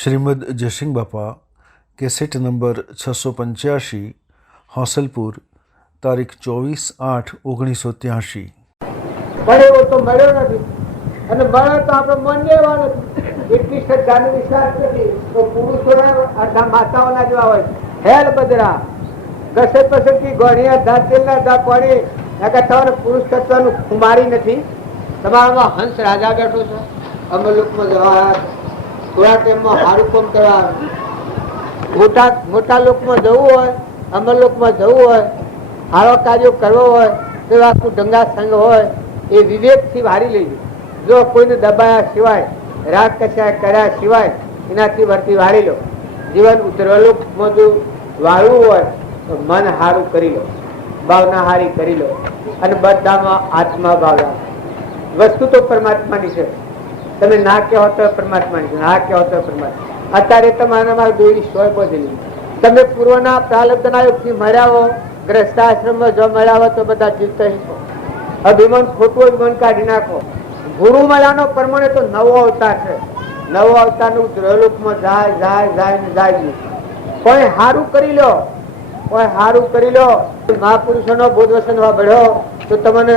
શ્રીમદ જયસિંહ બાપા cassette number 685 હોસલપુર તારીખ 24/8/1983। મળ્યો તો મળ્યો નથી અને મળ્યો તો આપણે મન લેવા નથી, એટલી શ્રદ્ધાનો વિશ્વાસ નથી તો પુરુષોના અડધા માતાઓના જેવા હોય હેલ બદરા ઘસે પસંદગી ગોળિયા ધા તેલના ધા પાણી તમારે પુરુષ તત્વનું કુમારી નથી। તમારામાં હંસ રાજા બેઠો છે, અમે લોકમાં જવા થોડા ટાઈમમાં સારું કામ કરવા મોટા લોકમાં જવું હોય, અમર લોકમાં જવું હોય, સારા કાર્યો કરવો હોય તો આખું ડંગા સંઘ હોય એ વિવેકથી વારી લેજો। જો કોઈને દબાયા સિવાય રાગ કશાય કર્યા સિવાય એનાથી વર્તી વાળી લો। જીવન ઉદ્રલોકમાં જો વાળવું હોય તો મન હારું કરી લો, ભાવના હારી કરી લો અને બધામાં આત્મા ભાવ રાખો। વસ્તુ તો પરમાત્માની છે, તમે ના કહો તો પરમાત્માની છે, ના કહો તો પરમાત્મા। અત્યારે તમારામાં દોરી સોય બદલી, તમે પૂર્વના પ્રાલબ્ધના યોગથી મળ્યા હો, ગ્રસ્તાશ્રમમાં જો મળ્યા હો તો બધા જીવતા છો। અભિમાન ખોટું અભિમાન કાઢી નાખો। ગુરુ મળ્યાનો પ્રમાણે તો નવો અવતાર છે, નવો અવતારનું દ્રલોકમાં જાય જાય જાય ને જાય। કોઈ સારું કરી લો, કોઈ સારું કરી લો। મહાપુરુષોનો બોધવચન ભળ્યો તો તમને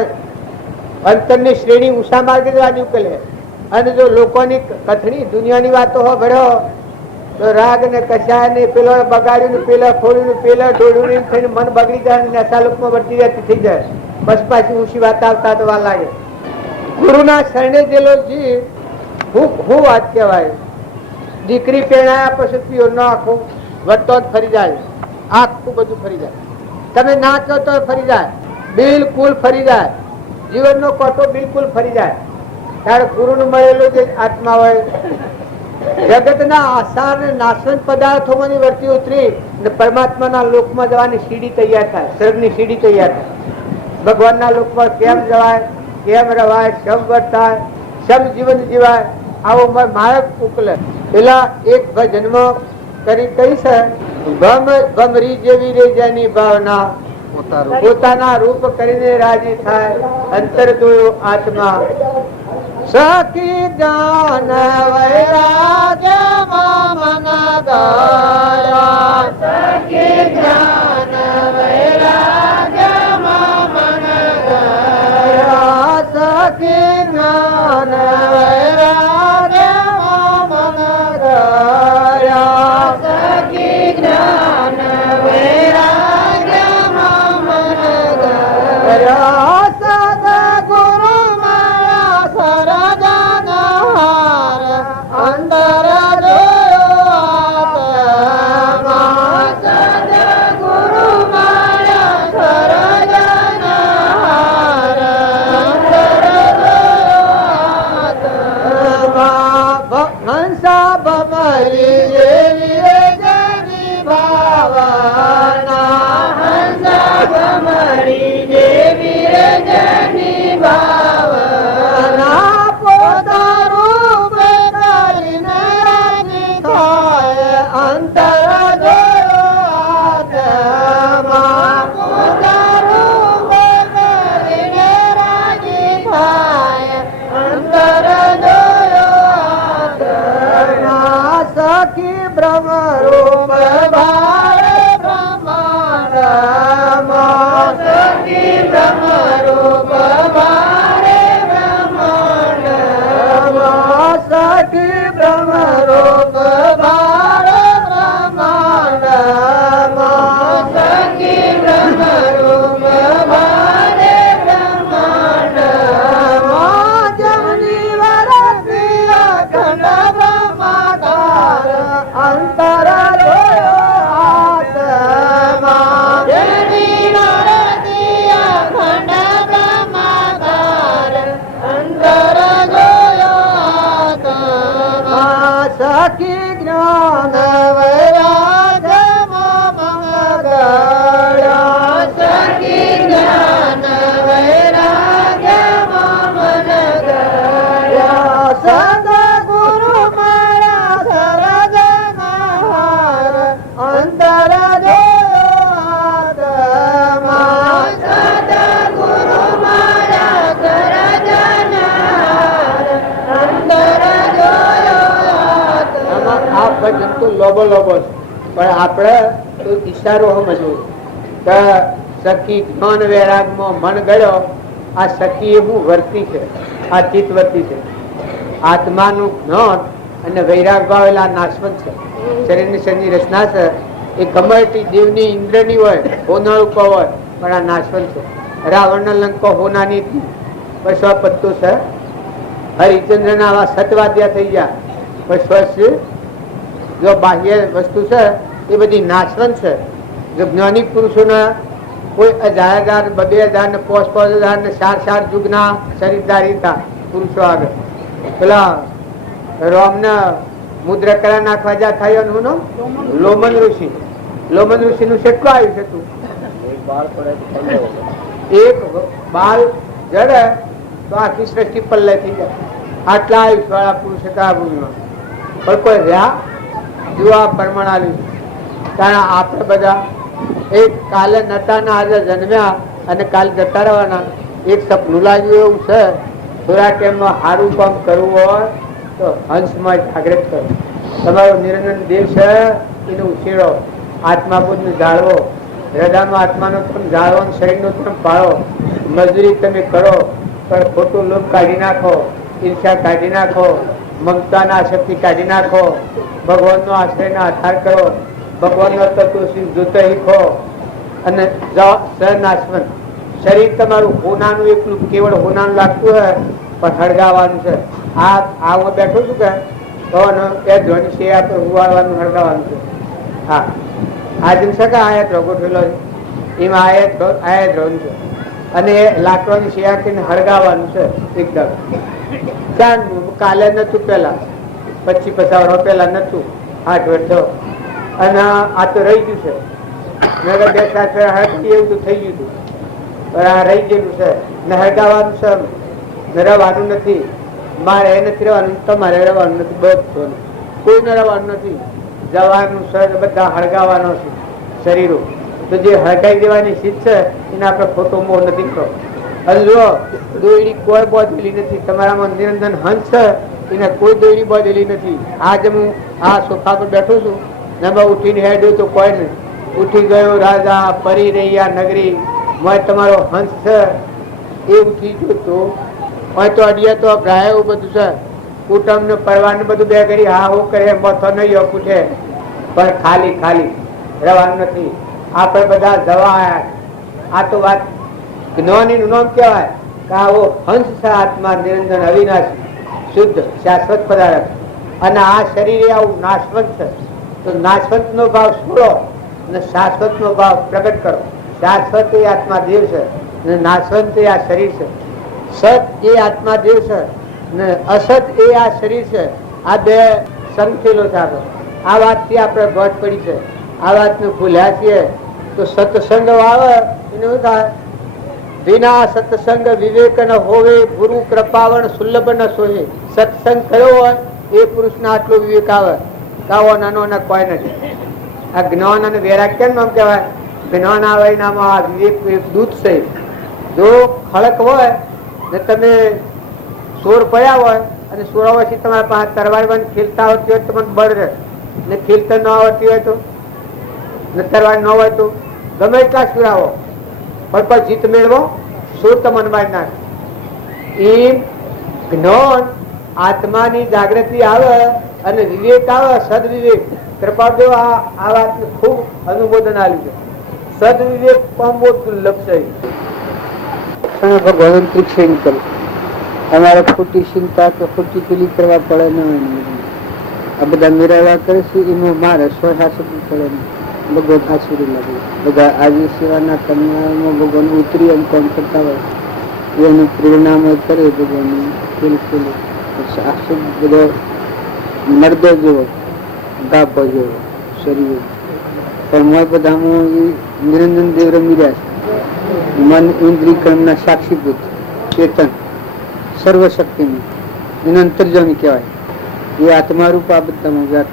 અંતરની શ્રેણી ઉષા માર્ગે જવાની ઉકેલે। અને જો લોકોની કથણી દુનિયાની વાતો ભળ્યો તો રાગ ને કશાય ને પેલો બગાડ્યું ને પેલા ખોલ્યું ને પેલા ડોળ્યું થઈને મન બગડી જાય ને નશાલોકમાં વર્તી જતી થઈ જાય। બસ પાછી ઊંચી વાત આવતા તો વાર લાગે। ગુરુના શરણે જેલો જીવ હું વાત કહેવાય। દીકરી પેણાયા પછી પીઓ ન આખું વધતો જ ફરી જાય, આખું બધું ફરી જાય। તમે ના કહો તો ફરી જાય, બિલકુલ ફરી જાય। જીવનનો કોટો બિલકુલ ફરી જાય। ત્યારે ગુરુનું મળેલું જે આત્મા હોય જગતના આસાર ને નાશન પદાર્થોમાં વર્તી ઉતરી પરમાત્માના લોકમાં જવાની સીડી તૈયાર થાય, સ્વર્ગની સીડી તૈયાર થાય। ભગવાનના લોકમાં કેમ જવાય, કેમ રવાય, સમ વર્તાય, સમ જીવન જીવાય, આવો માર્ગ ઉકલે। પેલા એક જન્મ કરી કઈ છે ભમરી જેવી રે જેની ભાવના પોતાના રૂપ કરીને રાજી થાય, અંતર જોયો આત્મા। સખી જ્ઞાન વૈરાગ્ય મન ગયા, સખી જ્ઞાન વૈરાગ્ય મન ગયા, સખી જ્ઞાન વૈરાગ્ય મન ગયા, સખી જ્ઞાન વૈરાગ્ય મન ગયા। આ ભજન તો લોબો લોબો છે, પણ આપણે તો ઈશારો સમજવો કે સખી જ્ઞાન વૈરાગમાં મન ગયો. આ સખી એવું વર્તી છે, આ ચિત્ત વર્તી છે. આત્માનું જ્ઞાન અને વૈરાગ ભાવ એટલે આ નાશવંત છે. શરીરની શરીરની રચના છે એ ગમે તે દેવની ઇન્દ્રની હોય, હોનાળું હોય, પણ આ નાશવંત છે. રાવણના લંકો હોનાની બસ આ પત્તું છે. હરિચંદ્ર ના આવા સતવાદ્યા થઈ ગયા. બસ જો બાહ્ય વસ્તુ છે એ બધી નાશવંત છે. જો જ્ઞાની પુરુષોના કોઈ 1000 2000 ને 5000 ને 4 યુગના શરીરધારી હતા પુરુષો આગળ. પેલા રોમના મુદ્રા કરા નાખવા જ્યાં થયો લોમન ઋષિ. લોમન ઋષિ નું કેટલું આવ્યું છે તું? એક બાળ જડે તો આખી સૃષ્ટિ પલ્લે થઈ જાય. આટલા આયુષ વાળા પુરુષ હતા ભૂમિમાં, પણ કોઈ રહ્યા જુવા પ્રમાણ આવ્યું. કારણ આપણે બધા એક કાલે નતા ના આજે જન્મ્યા અને કાલે જતા રહેવાના. એક સપનું લાગ્યું એવું છે, થોડા ટાઈમમાં સારું કામ કરવું હોય તો હંસમાં જાગૃત કરો. તમારો નિરંજન દેવ છે એનો ઉછેરો, આત્મા બુદ્ધને જાળવો, હૃદયમાં આત્માનો તમે જાળવો, શરીરનો તમે પાળો. મજૂરી તમે કરો પણ ખોટું લોભ કાઢી નાખો, ઈર્ષા કાઢી નાખો, મમતાના આસક્તિ કાઢી નાખો, ભગવાનનો આશ્રયના આધાર કરો, ભગવાનનો તત્વ જોતો શીખો. અને સનાશવંત શરીર તમારું હોનાનું એકલું કેવળ હોનાનું લાગતું હોય પણ હળગાવવાનું છે. આ હું બેઠો છું કે એ ધ્વનિ છે આપણે ઉવાળવાનું હળગાવવાનું છે. હા, આ જેમ છે કે આયા ધ્રોગો ઠેલો એમાં આયા ધ્રોન છે અને એ લાકડાની શિયાળીને હળગાવવાનું છે એકદમ. કાલે નતું, પેલા 25-50 વર્ષ પેલા નતું, 8 વર્ષ થયો અને આ તો રહી ગયું છે. મેં 2-4 એવું તો થઈ ગયું હતું, પણ આ રહી ગયેલું છે ને હળગાવવાનું છે. રહેવાનું નથી, મારે એ નથી રહેવાનું, તમારે રહેવાનું નથી, બધું કોઈને રહેવાનું નથી. જવાનું છે, બધા હળગાવવાનો છે શરીરો. તો જે હળગાઈ દેવાની શીત છે એને આપણે ખોટો મોહ નથી કરો. અને જો દોયડી કોઈ બોધેલી નથી, તમારામાં નિરંજન હંસ છે એને કોઈ દોયડી બોધેલી નથી. આજે હું આ સોફા પર બેઠો છું ને એમાં ઉઠીને હેડ્યું તો કોઈ નહીં. ઉઠી ગયો રાજા પરી રહ્યા નગરી, તમારો હંસ છે એ ઉઠી ગયો તો તો અડિયા તો ગાય એવું બધું છે. કુટુંબ ને પરવાર ને બધું બે કરી હા હું કરે મથો નહીં પૂછે, પણ ખાલી ખાલી રહેવાનું નથી. આપણે બધા જવા આવ્યા. આ તો વાત જ્ઞાની નું નામ કહેવાય કે આવો હંસ છે આત્મા નિરંજન અવિનાશી શુદ્ધ શાશ્વત પદાર્થ. અને આ શરીર આવું નાશવંત છે. તો નાશવંત નો ભાવ છોડો અને શાશ્વત નો ભાવ પ્રગટ કરો. શાશ્વત એ આત્મા દેવ છે અને નાશવંત એ આ શરીર છે. સત એ આત્મા દેવ છે ને અસત એ આ શરીર છે. આ બે સંકેલો છે. આ વાતથી આપણે ગોઠ પડી છે. આ વાતને ભૂલ્યા છીએ તો સત્સંગ આવે એને શું થાય? વિના સત્સંગ વિવેક ન હોવે, ગુરુ કૃપાવણ સુલભ ન સોહે. સત્સંગ કયો હોય એ પુરુષને આટલો વિવેક આવે, કાવો નાનો ના કોઈ નથી. આ જ્ઞાન અને વૈરાગ કેમ નામ કહેવાય? જ્ઞાન આવે એનામાં આ વિવેક દૂધ છે. જો ખડક હોય ને તમે સોર પડ્યા હોય અને સોરાવાથી તમારા પાસે તરવાર ખેલતા આવતી હોય તો તમને બળ રહે ને ખેલતા ન આવડતી હોય તો ને તરવાર ન હોય તો ગમે એટલા સુરાવો પણ પર જીત મેળવો, સોર તમને મારી નાખે. એમ જ્ઞાન આત્માની જાગૃતિ આવે અને વિવેક આવે, સદવિવેક. કૃપાદેવ આ વાતને ખૂબ અનુમોદન આપ્યું છે. સદવિવેક પામવો દુર્લભ છે. ભગવાન ત્રિક્ષણ કરે અમારે ખોટી ચિંતા કે ખોટી પેલી કરવા પડે નહીં. આ બધા મેળવવા કરે છે એમાં મારે સ્વશાસન પડે નહીં. ભગવાન આશીર્વાદ લાગે. બધા આજે સેવાના કન્યામાં ભગવાન ઉતરી એમ કામ કરતા હોય એનું પ્રેરણામાં કરે ભગવાન બિલકુલ બધો મર્દો જેવો ગાભો જેવો શરીર. પણ મેં બધામાં એ નિરંજન દેવ રમી રહ્યા છે. મન ઇન્દ્રિયકરણના સાક્ષીભૂત ચેતન સર્વશક્તિનું એને અંતર્જામી કહેવાય. એ આત્મારૂપ આ બધામાં વ્યાપ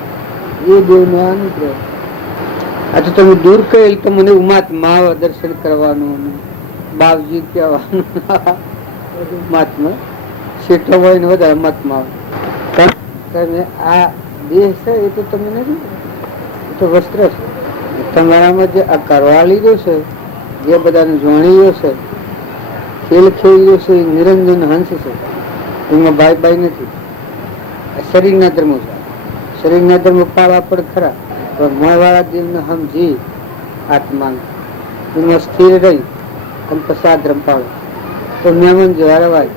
એ દેવનો અનુગ્રહ. આ તો તમે દૂર કરેલ તો મને ઉમાત્મા દર્શન કરવાનું, બાવજી કહેવાનું, મહાત્મા શેઠો હોય ને વધારે મહાત્મા. તમે આ દેહ છે એ તો તમે નથી, એ તો વસ્ત્ર છે. તમારામાં જે આ કરવા લીધો છે, જે બધાને જોણીઓ છે, ખેલ ખેલીઓ છે, એ નિરંજન હંસ છે. એમાં બાય નથી. શરીરના ધર્મો છે. શરીરના ધર્મો પાળવા પડે ખરા, પણ મળવાળા જીવને સમજી આત્મા એમાં સ્થિર રહી અને પછી આ ધર્મ પાળે તો મહેમાન જેવા રવાય.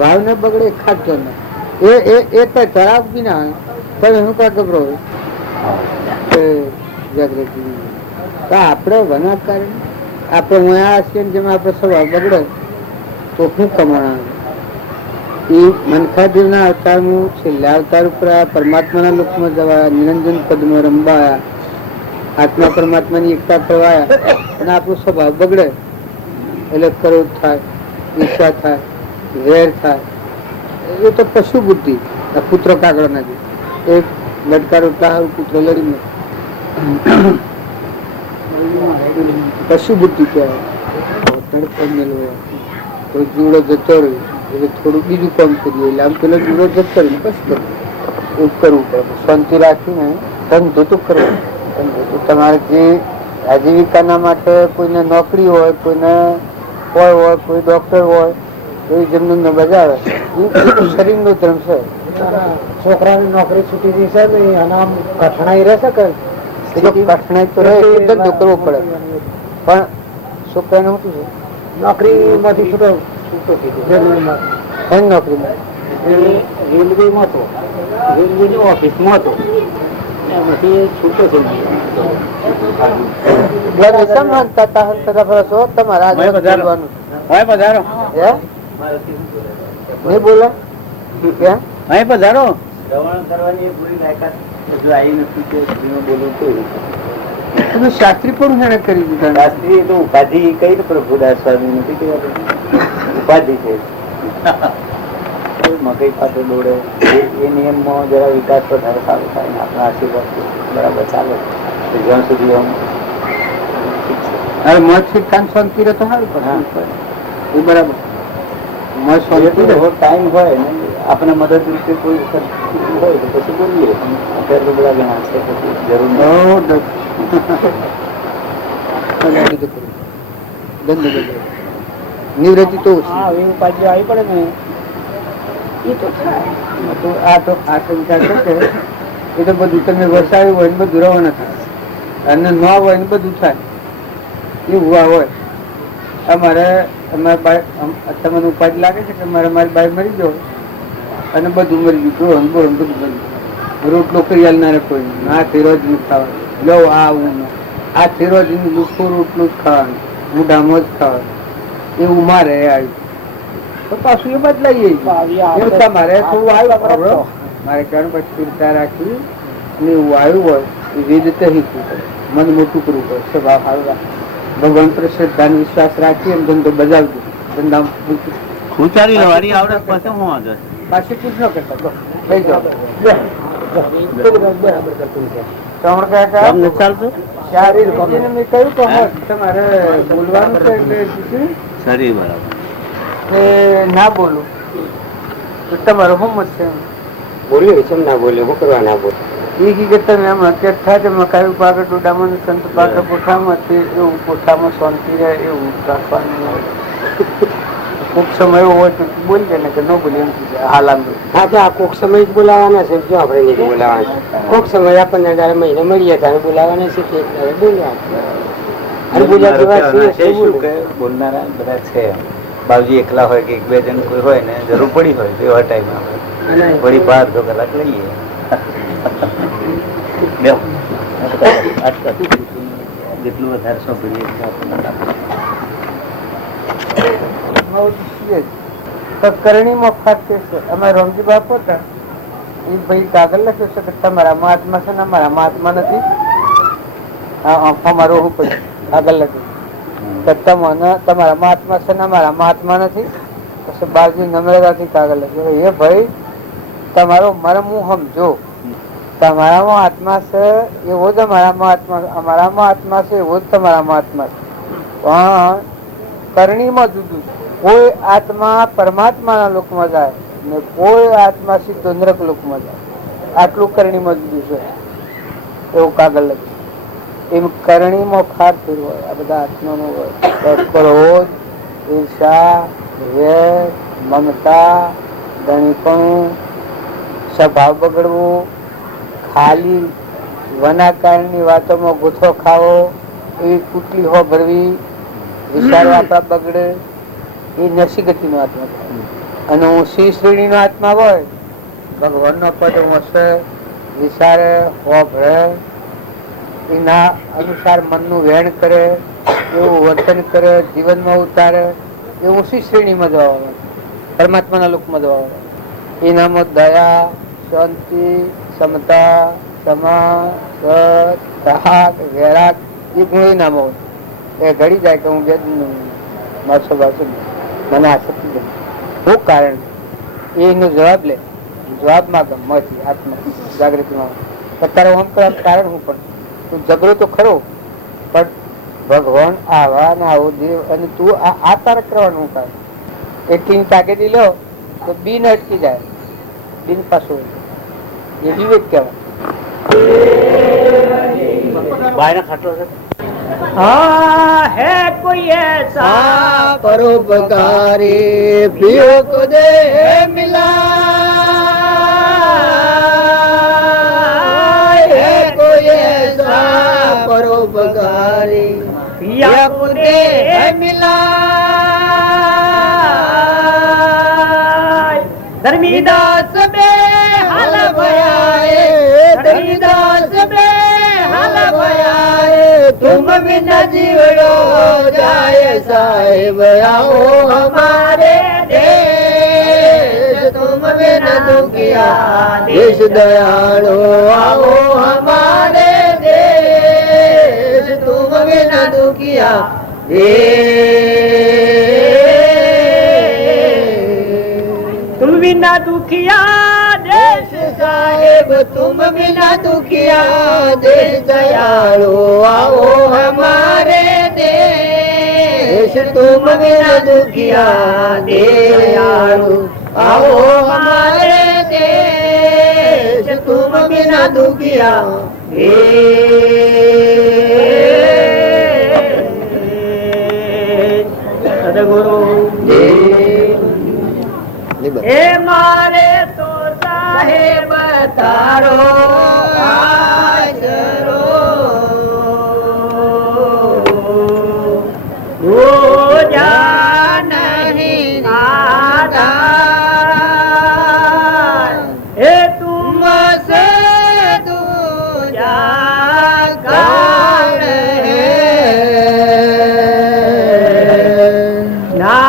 ભાવ ને બગડે ખાજો ને એ કઈ ખરાબ બી ના તમે શું કા ગભરો જાગૃતિ આપણે વના કારણે આપણે વયા છીએ જેમાં આપણે સ્વભાવ બગડે તો શું કમાણા. એ મનખાદેવના અવતારનું છેલ્લા અવતાર ઉપર પરમાત્માના લોકમાં જવાયા, નિરંજન પદમાં રંબાયા, આત્મા પરમાત્માની એકતા કરવાયા અને આપણો સ્વભાવ બગડે એટલે ક્રોધ થાય, ઈર્ષા થાય, વેર થાય. એ તો પશુ બુદ્ધિ. પુત્ર કાગળ નથી એક લડકા રોટલા પુત્ર લડીને પશુ બુદ્ધિ કહેવાય. જીવડો જતો રહ્યો એટલે થોડું બીજું કામ કરીએ એટલે આમ પેલો જીવડો જતો રહ્યો બસ એવું કરવું પડે. શાંતિ રાખીને ધંધો તો કરવો. ધંધો તમારે જે આજીવિકાના માટે કોઈને નોકરી હોય, કોઈને હોય, કોઈ ડોક્ટર હોય તો એ જેમનું ન બજાવે એ શરીરનો ધર્મ છે. છોકરાની નોકરી છૂટી ગઈ છે ને આમ કઠણાઈ રહેશે કે કઠણાઈ તો રહે, ધંધો કરવો પડે. પણ છોકરાને શું છે નોકરી માંથી છૂટો નોકરીમાં રેલવેમાં હતો, રેલવેની ઓફિસમાં હતો છૂટો છે. તમારા નહીં બોલા અહીં પધારો કરવાની પૂરી લાયકાત હજુ આવી નથી કે બોલું તો તમે શાસ્ત્રી પણ એને કરી દીધા. શાસ્ત્રી તો ઉપાધિ કઈ ને પ્રભુદાસ સ્વામી નથી કે ઉપાધિ છે. મકઈ પાસે દોડે એ નિયમમાં જરા વિકાસ વધારે સારો થાય ને આપણા આશીર્વાદ બરાબર ચાલે જ્યાં સુધી આમ મત સિદ્ધાંત શાંતિ રહે તો સારું પડે. એ બરાબર ટાઈમ હોય ને આપણે મદદ રીતે કોઈ હોય તો પછી બોલીએ. અત્યારે તો બધા ઘણા છે પછી જરૂર નિવૃત્તિ તો ઉપાધિ આવી પડે ને એ તો થાય. આ તો વિચાર છે એ તો બધું તમે વરસાવ્યું હોય ને બધું રવાના થાય અને ન હોય ને બધું થાય એ હુવા હોય. અમારે તમને ઉપાધિ લાગે છે કે મારી બાઈ મરી ગયો અને બધું મરી ગયું, બધું મરી ગયું. રોટલો કરી આલનારે કોઈ આ થેરોજ નું ખાવાનું લો આવું આ થેરોજ નું લુખું રોટલું જ ખાવાનું, મોઢામાં જ ખાવાનું એવું મારે આવ્યું તો પાછું એ બદલાઈએ. મારે થોડું આવ્યું મારે કહેવાનું પછી સ્થિરતા રાખી અને એવું આવ્યું હોય એ વેદ શીખવું પડે, મન મોટું કરવું પડે, સ્વભાવ સારું રાખે, ભગવાન પર શ્રદ્ધા વિશ્વાસ રાખી અને ધંધો બજાવજો. ધંધા ઉચારી લેવાની આવડે પછી હું આગળ પાછી પૂછ ન કરતા થઈ જાવ તમારે બોલવાનું છે એટલે ના બોલું તમારો શું મત છે? બોલ્યું છે ના બોલ્યું શું કરવા ના બોલ એ કે તમે એમ અત્યારે થાય મકાઈ પાકડ ડોડામાં સંત પાકડ પોઠામાં એવું પોઠામાં શાંતિ રહે એવું રાખવાનું. કોક સમય એવો હોય તો બોલી જાય ને કે ન બોલી એમ હાલ હા તો આ કોક સમય જ બોલાવાના છે. જો આપણે નહીં બોલાવાના કોક સમય આપણને જયારે મહિને મળીએ ત્યારે બોલાવાના છે કે બોલનારા બધા છે. બાવજી એકલા હોય કે એક બે જણ કોઈ હોય ને જરૂર પડી હોય તો એવા ટાઈમ આવે વળી 12 કલાક લઈએ. જેટલું વધારે સાંભળીએ કરણી મોફાત છે. અમારે રમજી બાપ હતા એ ભાઈ કાગળ લખ્યો છે કે તમારા મહાત્મા છે ને અમારા મહાત્મા નથી. અમારો હું પછી કાગળ લખ્યું તમારા મહાત્મા છે ને અમારા મહાત્મા નથી. પછી બાજુ નમ્રતાથી કાગળ લખ્યો એ ભાઈ તમારો મરમ હું સમજો. તમારામાં આત્મા છે એવો જ અમારામાં આત્મા, અમારામાં આત્મા છે એવો જ તમારામાં આત્મા છે. પણ કરણીમાં જુદું છે. કોઈ આત્મા પરમાત્માના લોકમાં જાય ને કોઈ આત્મા સીધો નરક લોકમાં જાય. આટલું કરણીમાં જુદું છે એવું કાગળ લખ્યું. એમ કરણીમાં ફાર ફેરવું હોય, આ બધા આત્મામાં હોય. ક્રોધ, ઈર્ષા, વેર, મમતા, ધણીપણું, સ્વભાવ બગડવું, ખાલી વનાકારની વાતોમાં ગુથો ખાવો, એવી કુટલી હો ભરવી, વિચારો આપણા બગડે, એ નસી ગતિનો આત્મા થાય. અને ઊંચી શ્રેણીનો આત્મા હોય, ભગવાનનો પદ હશે, વિચારે હો ભરે, એના અનુસાર મનનું વહેણ કરે, એવું વર્તન કરે, જીવનમાં ઉતારે, એ ઊંચી શ્રેણીમાં જવા, પરમાત્માના લોકમાં જવા. એનામાં દયા, શાંતિ, ક્ષમતા, ક્ષમા, સત, વૈરાગ, એ ગુણ નામો હોય. એ ઘડી જાય કે હું મારસો બારસો મને આસક્તિ જાય. શું કારણ? એનો જવાબ લે, જવાબ માંગે મથી આત્મા જાગૃતિમાં. અત્યારે આમ કારણ હું પણ તું જબરો તો ખરો, પણ ભગવાન આવા ને આવો દેવ, અને તું આ તારે કરવાનું કારણ એટલી તાકેતી લો તો બિન અટકી જાય, બિન પાછું એ વિવેક કહેવાય. ભાઈ ખાટલો છે. हाँ है कोई ऐसा परोपकारी प्रियो को दे मिला, है कोई ऐसा परोपकारी या को दे मिला, धर्मीदास बे हाल भयाए, धर्मीदास बे हाल भयाए, तुम बिना जीवड़ो जाए साहेब आओ हमारे देश, तुम बिना दुखिया देश दयालो आओ हमारे देश, तुम बिना दुखिया देश, तुम बिना दुखिया देश साहेब तुम बिना दुखिया देश दयालो आओ हमारे देश, तुम बिना दुखिया दयालु आओ हमारे देश, तुम बिना दुखिया सदगुरु ए मारे तो साहेब तारो आसरो, वो जान नहीं आधार, ए तुम से दूजा कारण है, ना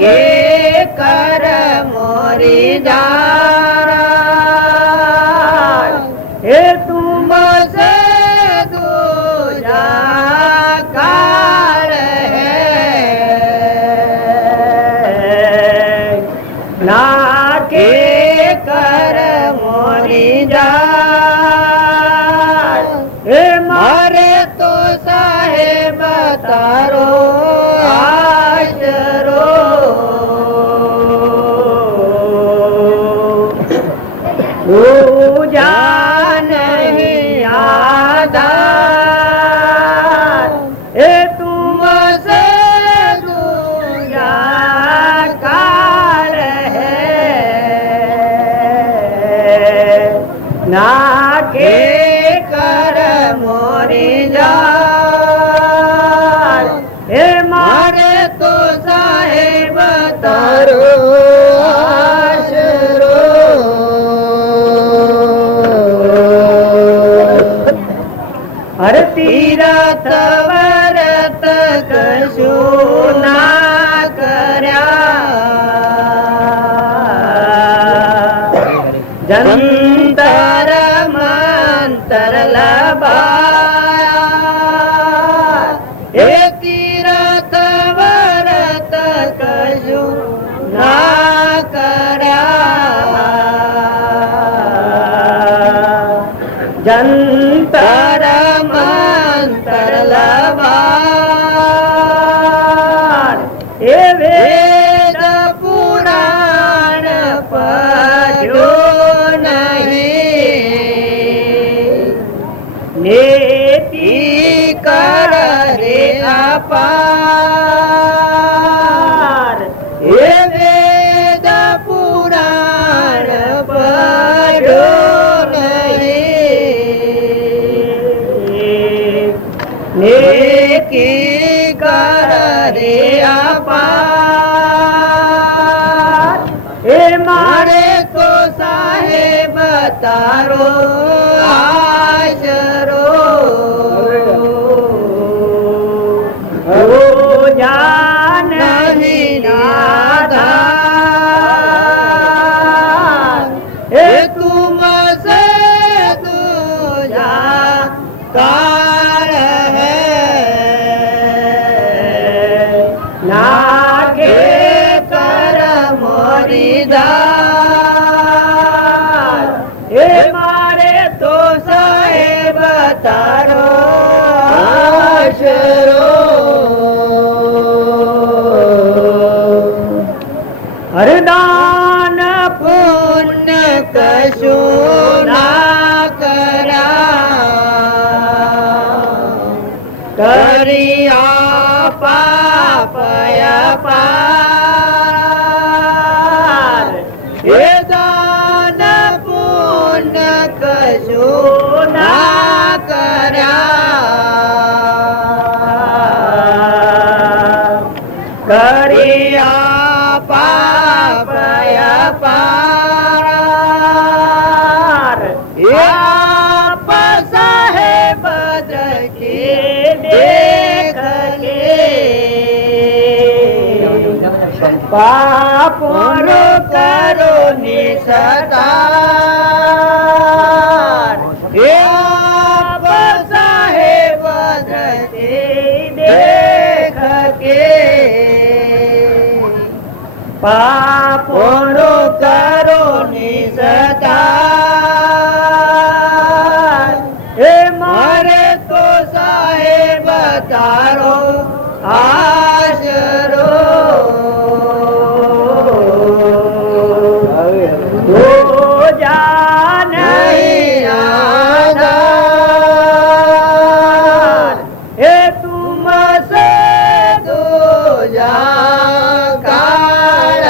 के कर मोरी जा, हे तुम से दूजा कार है, ना के कर मोरी जा, हे मारे तो साहेब तारो आशरो, दूजा नहीं आधार, ए तुम से दूजा कार है, ना के कर मोरी जान, ए मारे तो साहेब तारो हर तीरथ व्रत कशु ना कर्या, जंतर मंतर लबाया, हे तीरथ व्रत कशु ना कर्या, जंतर मंतर लबार, हे वेद पुराण पढ़ो नहीं પાર એ વેદ પુરાણ પડ્યો નહીં નેકી કરે અપાર એ મારે તો સાહેબ તારો આશરો જાન નિરાધાર એ તુમ સે તુજા કાર હૈ નાગે કર મોરી દાર એ મારે તો સાહેબ તારો આશરો હરદાન પુણ્ય કશું ના કર્યા કર્યા પાપય પાર એ દાન પુણ્ય કશું ના કર્યા કર્યા પાપય પાર આપ સાહેબ દ્રષ્ટિ દેખલે પાપોનો કરો નિસતાર આપ સાહેબ દ્રષ્ટિ દેખકે પાપોનો કરો નિસતાર એ મારે તો સાહેબ તારો આશરો તો જા નહીં આધાર એ તુમ સે દો જા કાળ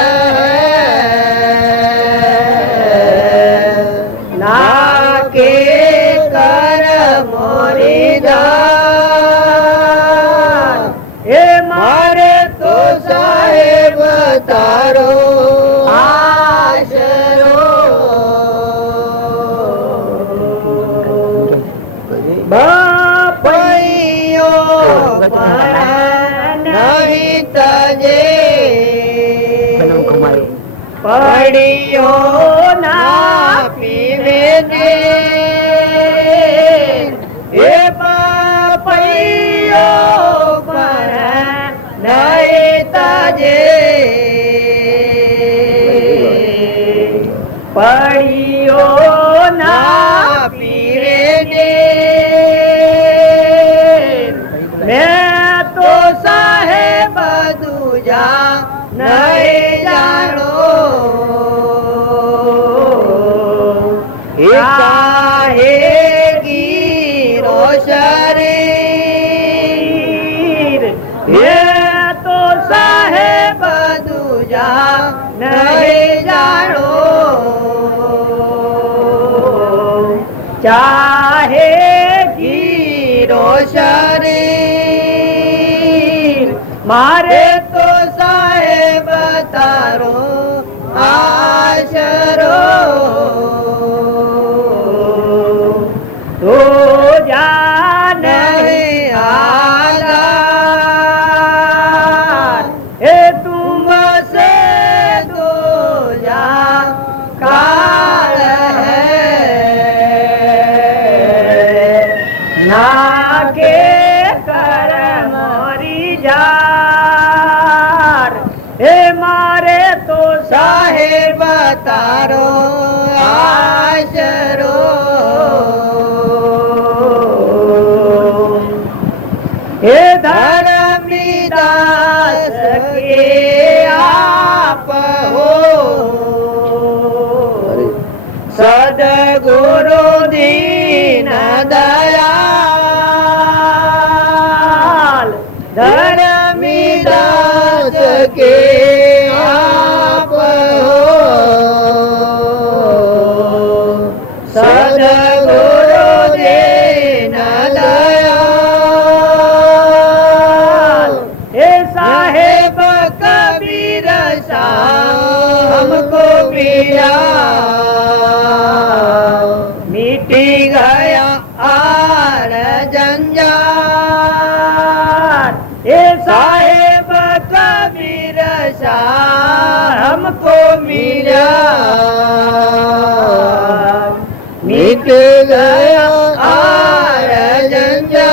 નાકે કર મોરી દાર એ મારે તો સાહેબ તારો આશરો બાપૈયો પર નહીં તજે પડિયો ના પીવે ને એ બાપૈયો પર નહીં તજે પડિયો ના પીવે ને મેં તો સાહેબ દુજા નહીં જાણો કાહે ગીરો શરીર મેં તો સાહેબ દુજા નહીં જાણો ચાહે ગીરો શરીર મારે તો સાહેબ તારો આશરો તો જા નહીં આધાર એ તુમ સે દો જા કાળ હૈ નાકે કર મોરી જાર એ મારે તો સાહેબ તારો આશરો હે ધર્મી દાસ કે આપ હો સદગુરુ દીન દયાલ गया आर जंजार। हे साहेब कबीर शाह हमको मिला, मिट गया आर जंजार।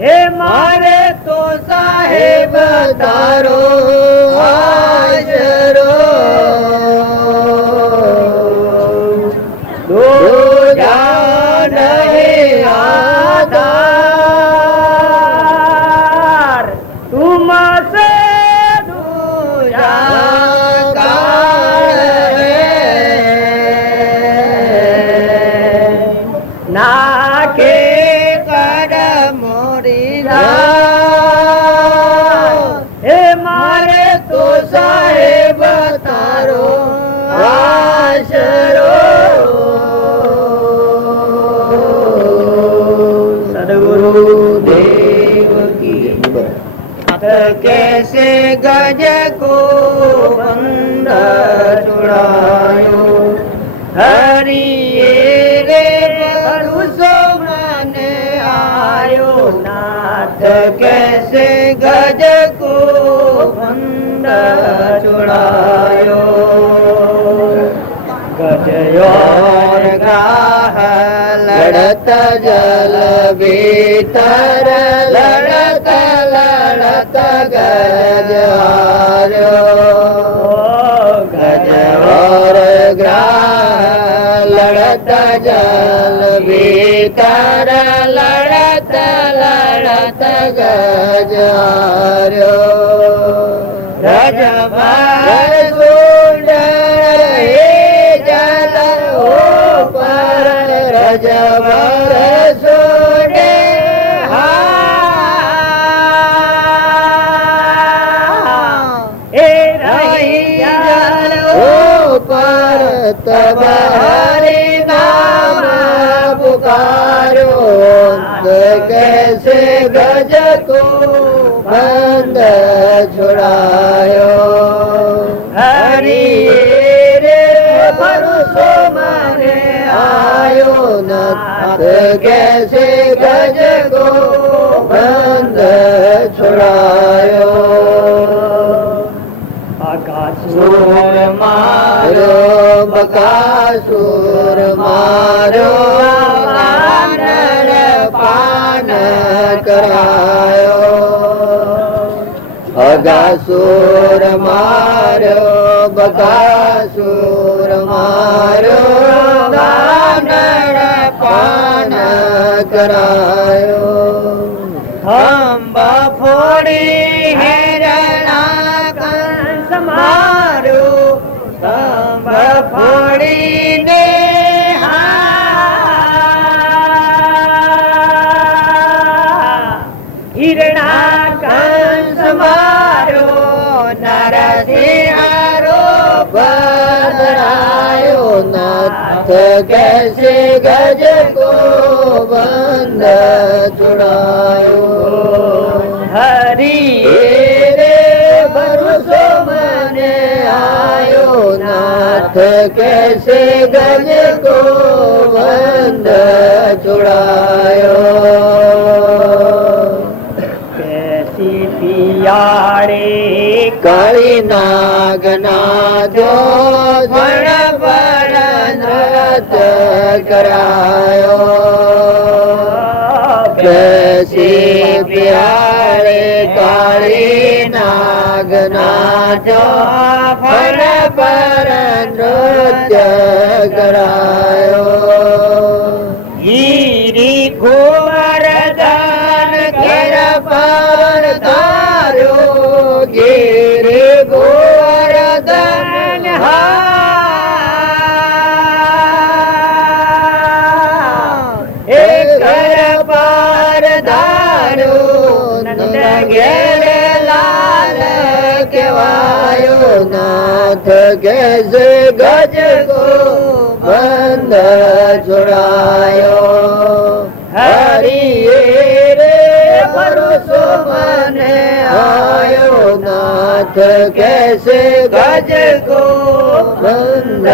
हे मारे तो साहेब तारो आशरो, दो जान है आधार, तुमसे दूजा काल है, नाके कर मोरी हे मारे तो साहेब तारो आशरो। सदगुरु देव की कैसे गज को बंद छुड़ायो, हरि रे भरोसो मन आयो, नाथ कैसे गज को बंद छुड़ायो। गज और ग्राह लड़त जल भीतर, लड़त लड़त गज आयो, गज और ग्राह लड़त जल भीतर, लड़त लड़त गज आयो। रजभर सुंदर जल ऊपर, रजभर सुंदर जल ऊपर, तब हरि नाम पुकारो, कैसे गज को बंद छुड़ायो। हरि रे भरोसो मन आयो, नाथ कैसे गज को बंद छुड़ायो। आकाशुर मारो बकासुर मारो, पान करायो। अगासुर मारो बकासुर मारो, गानर पान करायो। हम बफोड़ी हेरणा कंस मारो, हम बफोड़ी ने हिरणा कंस मारो, नरसिंहारो बदरायो, नाथ कैसे गज को बंद छुड़ायो। हरि रे भरोसो मन आयो, नाथ कैसे गज को बंद छुड़ायो। पियाड़े काली नागना जो धन पर नृत्य करायो, कैसी प्यारे काली नागना जो धन पर नृत्य करायो। गिरी गोवर्धन घेर पर धारो, गिरी गोवर्धन एक पर धारो, नंद घेर लाल केवायो, नाथ कैसे गज को बंद छुड़ायो। हरि रे भरोसो मन आयो, नाथ कैसे गज को बंद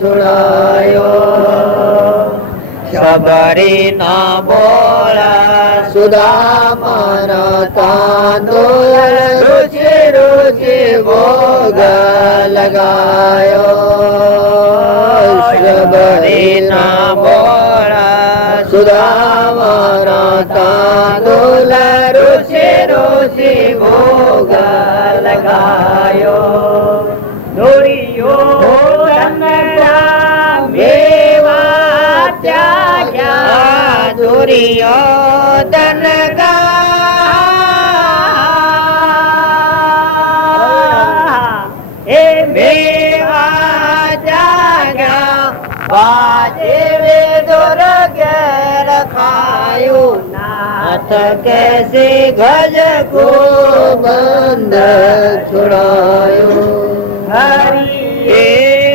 छुड़ायो। सबरी ना बोला सुदामाना तांदूल रुचि रुचि भोग लगायो सबरी ना बोला सुदामाना तांदूल रुचि रुचि भोग लगायो दोरियो मेवा त्याग्या दुर्योधन का हे मेवा त्याग्या बाजे वे दुर्गे रखायो नाथ कैसे गज को बंद छुड़ायो हरि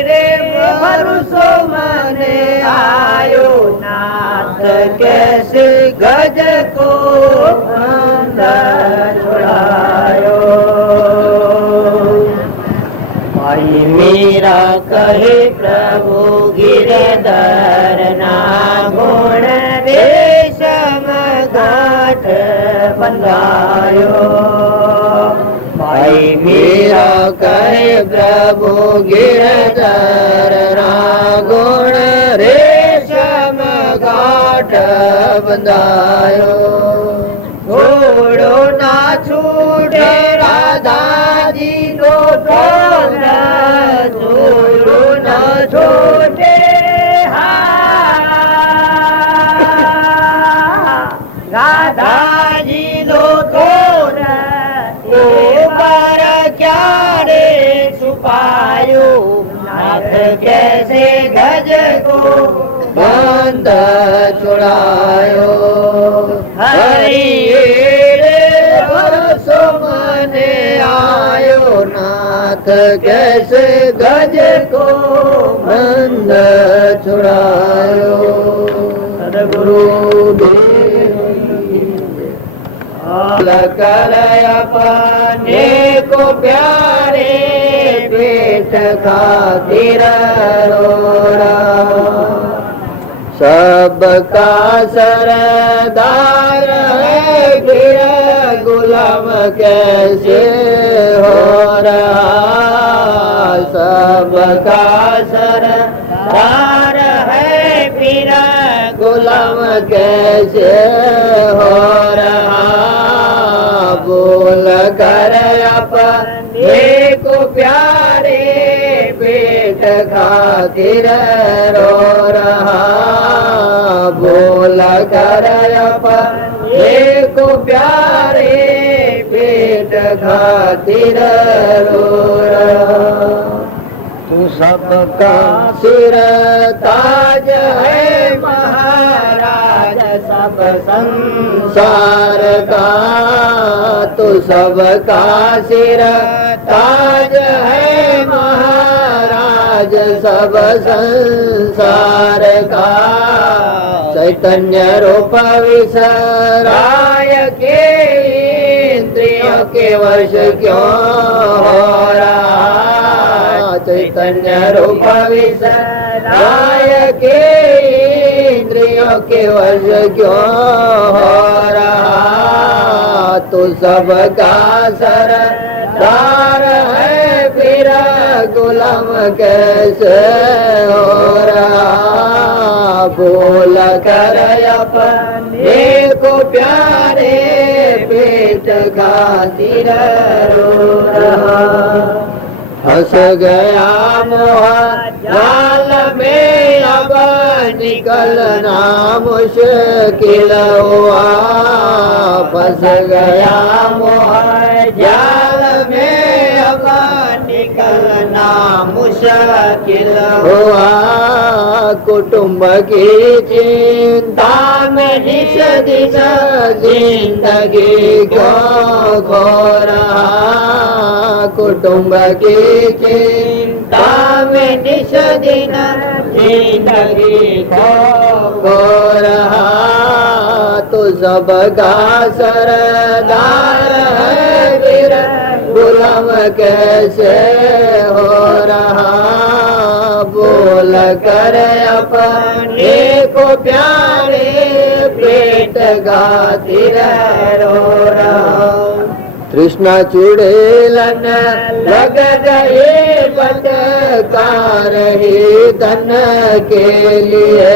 रे भरोसो मने आयो नाथ कैसे गज को बंद छुड़ायो भाई मेरा कहे प्रभु गिरधर ना गुण रेशम गाठ बंधायो भाई मेरा कहे प्रभु गिरधर ना गुण रेशम गाठ बंधायो छोड़ो ना छूटे राधा जी नो प्रोग्रा छोड़ो ना छोटे राधा जी नो प्रोग्रा पर क्या रे छुपायो नाथ कैसे गज को बंद छुड़ायो हरि रे भरोसो मने आयो नाथ कैसे गज को बंद छुड़ायो सदगुरु कर अपने को प्यारे पेट खातिर रोड़ा सबका सरदार है फिर गुलाम कैसे हो रहा सबका सरदार है फिर गुलाम कैसे हो रहा बोल कर अपने को प्यारे पेट खातिर रो रहा बोल कर अपने को प्यारे पेट खातिर रो रहा तू सबका सिर ताज है महाराज सब संसार का तू सबका सिर ताज है महाराज सब संसार का चैतन्य रूप विसराय के इंद्रियों के वश क्यों हो रहा चैतन्य रूप विसराय के इंद्रियों के वश क्यों हो रहा तू सबका सरदार है फिर गुलाम कैसे हो रहा बोल कर अपने को प्यारे पेट खातिर रो रहा फंस गया मोह जाल में अब निकलना मुश्किल हुआ फंस गया मोह जाल में अब निकलना मुश्किल हुआ कुटुंब की चिंता में निश दिन जिंदगी को खो रहा कुटुंब की चिंता में निश दिन जिंदगी खो रहा तो सबका सरदार है फिर गुलाम कैसे हो रहा बोल कर अपने को प्यारे पेट गाती रो रहा कृष्ण चुड़ेलन लग गए भटकार ही धन के लिए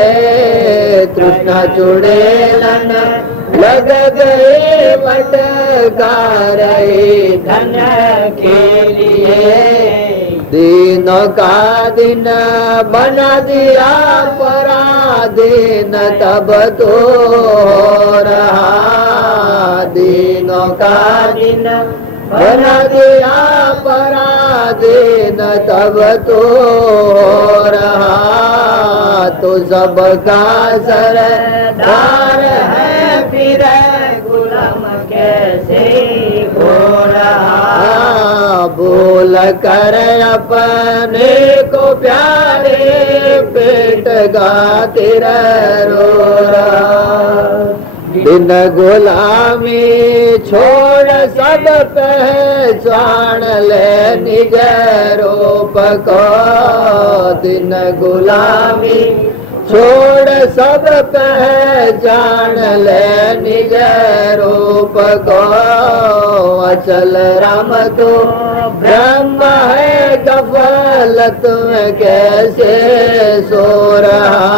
कृष्ण चुड़ेलन लग गए भटकार ही धन के लिए दिनों का दिन बना दिया पराधीन तब तो रहा दिनों का दिन बना दिया पराधीन तब तो रहा तो सबका सरदार है फिर गुलाम कैसे हो रहा बोल कर अपने को प्यारे पेट गाते रो रहा दिन गुलामी छोड़ सब पहचान ले निज रूप को दिन गुलामी छोड़ सब पहचान ले निज रूप को अचल राम तो ब्रह्म है गफलत में कैसे सो रहा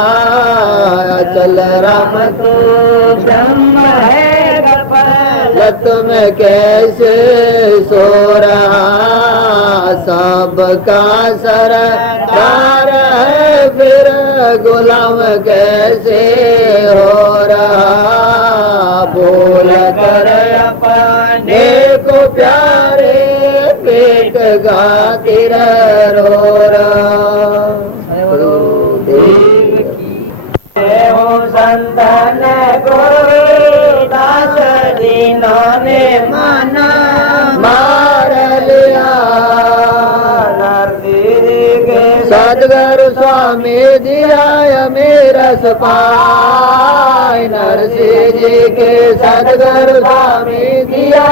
अचल राम तो ब्रह्म है गफलत में कैसे सो रहा सबका सरदार है फिर गुलाम कैसे हो रहा बोल कर अपने को प्यारे पेट गाती रो रहा संतन गुरु दास जिन्होंने माना मार लिया सदगुरु स्वामी दिया मेरा सपाय नरसिंह जी के सदगुरु स्वामी दिया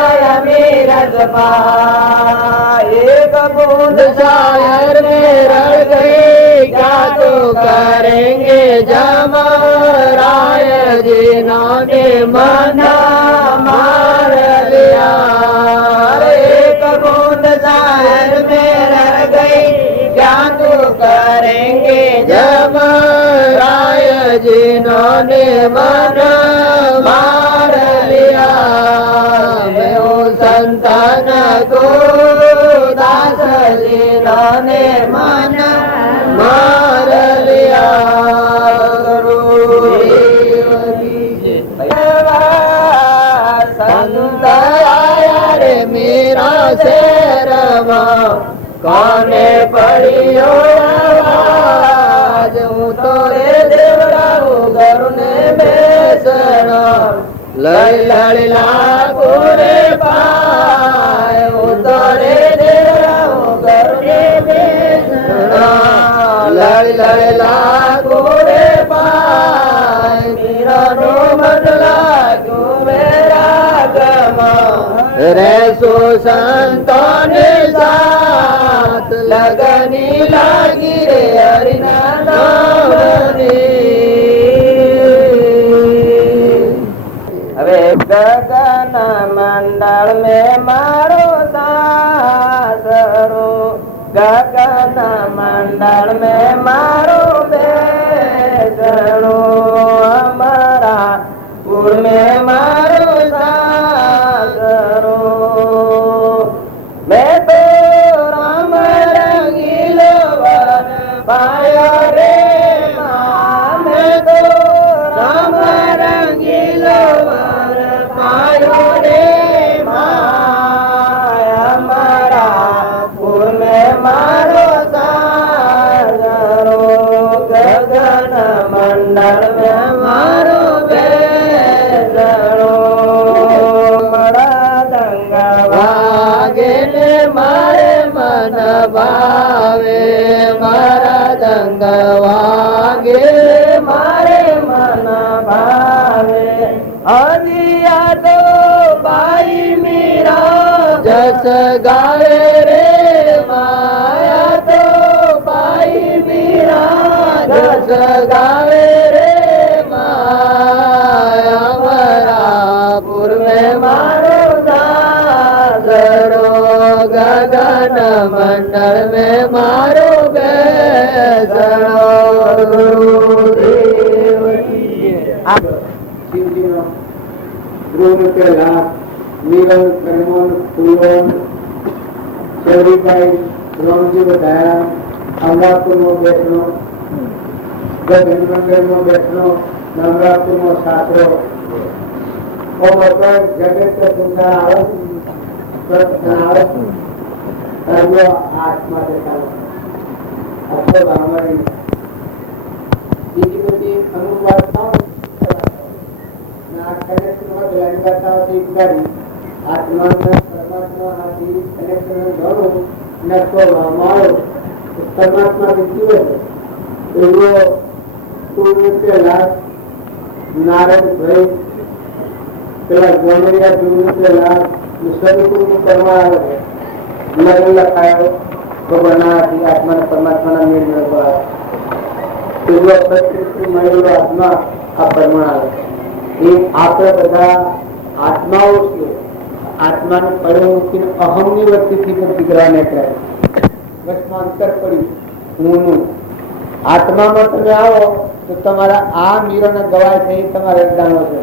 मेरा सपाय एक बूंद शायर में रह गई क्या तो करेंगे जमराय जिन्होंने मना मार लिया एक बूंद शायर में रह गई क्या तो करेंगे जमराय जिन्होंने मन मार लिया मैं हूँ संतान को दास जिन्होंने मन मार लिया संत आया रे मेरा शेरमा कौने पड़ियो आवाज हूँ तोरे देवराऊ गरुने बेसना लड़ लड़ लाकुरे पाए हूँ तोरे देवराऊ गरुने बेसना लड़ लड़ लाकुरे पाए मेरा नो बदला क्यों मेरा गमा रे सो संतों ने साथ लगनी लागी रे हरिना नामनी હવે ગગન મંડળ में મારો સાસરો ગગન મંડળ में મારો બેસણો અમારા પુર में મારો સાસરો मैं तो राम रंगीलो वन पायो रे माँ मैं तो राम रंगीलो वन पायो रे माँ हमारा पुर में मारो साजरो गगन मंडल में मारो बेसरो बड़ा दंगा वागे मारे मन भावे मारा दंग वागे मारे मन भावे हरिया तो बाई मीरा जस गावे रे माया तो बाई मीरा जस गावे रे શિવજીનો ગૃહ લાભ મિલન કર્મોન ફૂલોન ચૌરીભાઈ રોમજી વધાયા અમરાપુરનો બેસનો ગંગમંદિરનો બેસનો નવરાત્રિનો સાસરો જગત સંસાર આવે આત્મા દેખાડો બીજી બધી અમુક વાર્તાઓ પરમાત્મા નારદ ભાઈ પેલા ગોમરિયા પેલા કરવા આવે લગ્ન લખાયો ભગવાનના આત્મા પરમાત્માના મેળ મેળવવા મળેલો આત્મા આ પરમાણ આવે એ આપણે બધા આત્માઓ છીએ. આત્માને પડે મૂકીને અહમની વૃત્તિથી પ્રતિક્રિયાને કરે બસમાં અંતર પડ્યું હુંનું. આત્મામાં તમે આવો તો તમારા આ મીરાને ગવાય છે એ તમારે જાણો છે.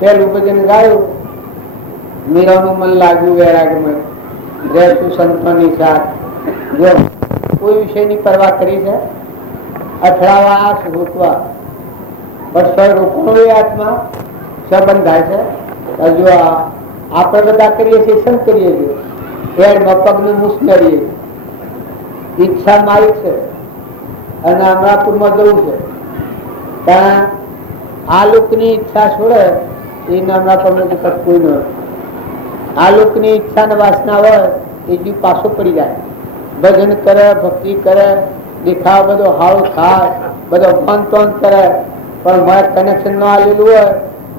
પેલું ભજન ગાયું મીરાનું મન લાગ્યું વૈરાગમય રહેશું સંતોની સાથ. જો કોઈ વિષયની પરવા કરી છે અથડાવા રોકવા પણ રોકણો એ આત્મા સંબંધ થાય છે. હજુ આપણે બધા કરીએ છીએ શું કરીએ છીએ એડમાં પગનું મુશ્કેલીએ ઈચ્છા મારી છે અને અમરાપુરમાં જવું છે પણ આ લોકની ઈચ્છા છોડે એને અમરાપુરમાં જતા કોઈ ન હોય. આ લોકની ઈચ્છા ને વાસના હોય એ જીવ પાછો પડી જાય. ભજન કરે ભક્તિ કરે દેખાવ બધો હાળો થાય બધો ફોન તોન કરે પણ મારે કનેક્શન ન આવેલું હોય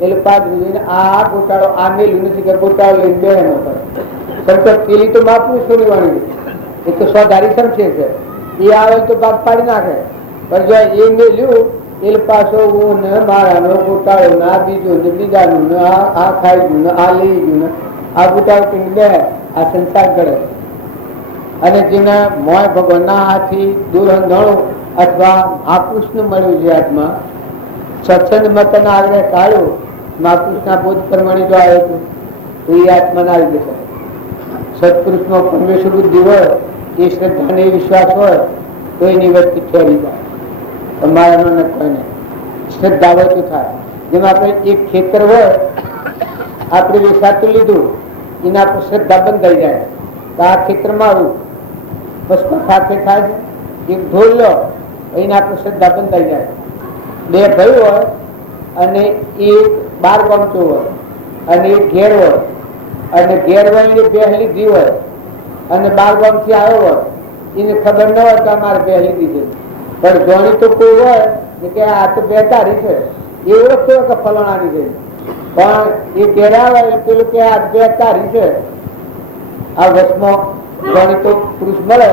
એટલે પાછું આ ગોટાળો આ મેલું નથી કે ગોટાળો લઈને બે એનો કરે પેલી તો બાપનું શું લેવાની એ તો સ્વધારી સમજે છે એ આવે તો બાપ પાડી નાખે પણ જો એ મેલ્યું એટલે પાછો હું ને મારાનો ગોટાળો ને આ બીજું ને બીજાનું ને આ ખાઈ ગયું ને આ લઈ ગયું ને આ ગોટાળો કઈ બે આ સંસાર કરે. અને જેને મોય ભગવાનના હાથથી દૂર અંધાણું અથવા મહાપુરુષને મળ્યું છે આત્મા સત્સંગ મતના આગળ કાઢ્યું મહાપુરુષના બોધ પ્રમાણે જો આવ્યો હતું તો એ આત્માને આવી જશે. સત્પુરુષનો પરમેશ્વર બુદ્ધિ હોય એ શ્રદ્ધા એ વિશ્વાસ હોય તો એની વચ્ચે ઠેરી જાય. તમારા ન કોઈને શ્રદ્ધા હોય તો થાય. જેમ આપણે એક ખેતર હોય આપણે વેચાતું લીધું એના આપણે શ્રદ્ધા બંધાઈ જાય તો આ ખેતરમાં આવું બસ સાથે થાય છે. એક ઢોલ લો એને આપણે શ્રદ્ધા બંધાઈ જાય. બે ભાઈ હોય અને એક 12 ગમતો હોય અને એક ઘેર હોય અને ઘેર હોય એને બે લીધી હોય અને 12 ગામથી આવ્યો હોય એને ખબર ન હોય કે અમારે બે લીધી છે પણ જોણી તો કોઈ હોય કે આ તો બે તારી છે એ ઓળખતો હોય કે ફલાણાની છે પણ એ ઘેર આવે પેલું કે આ બે તારી છે. આ વર્ષમાં જોણી તો પુરુષ મળે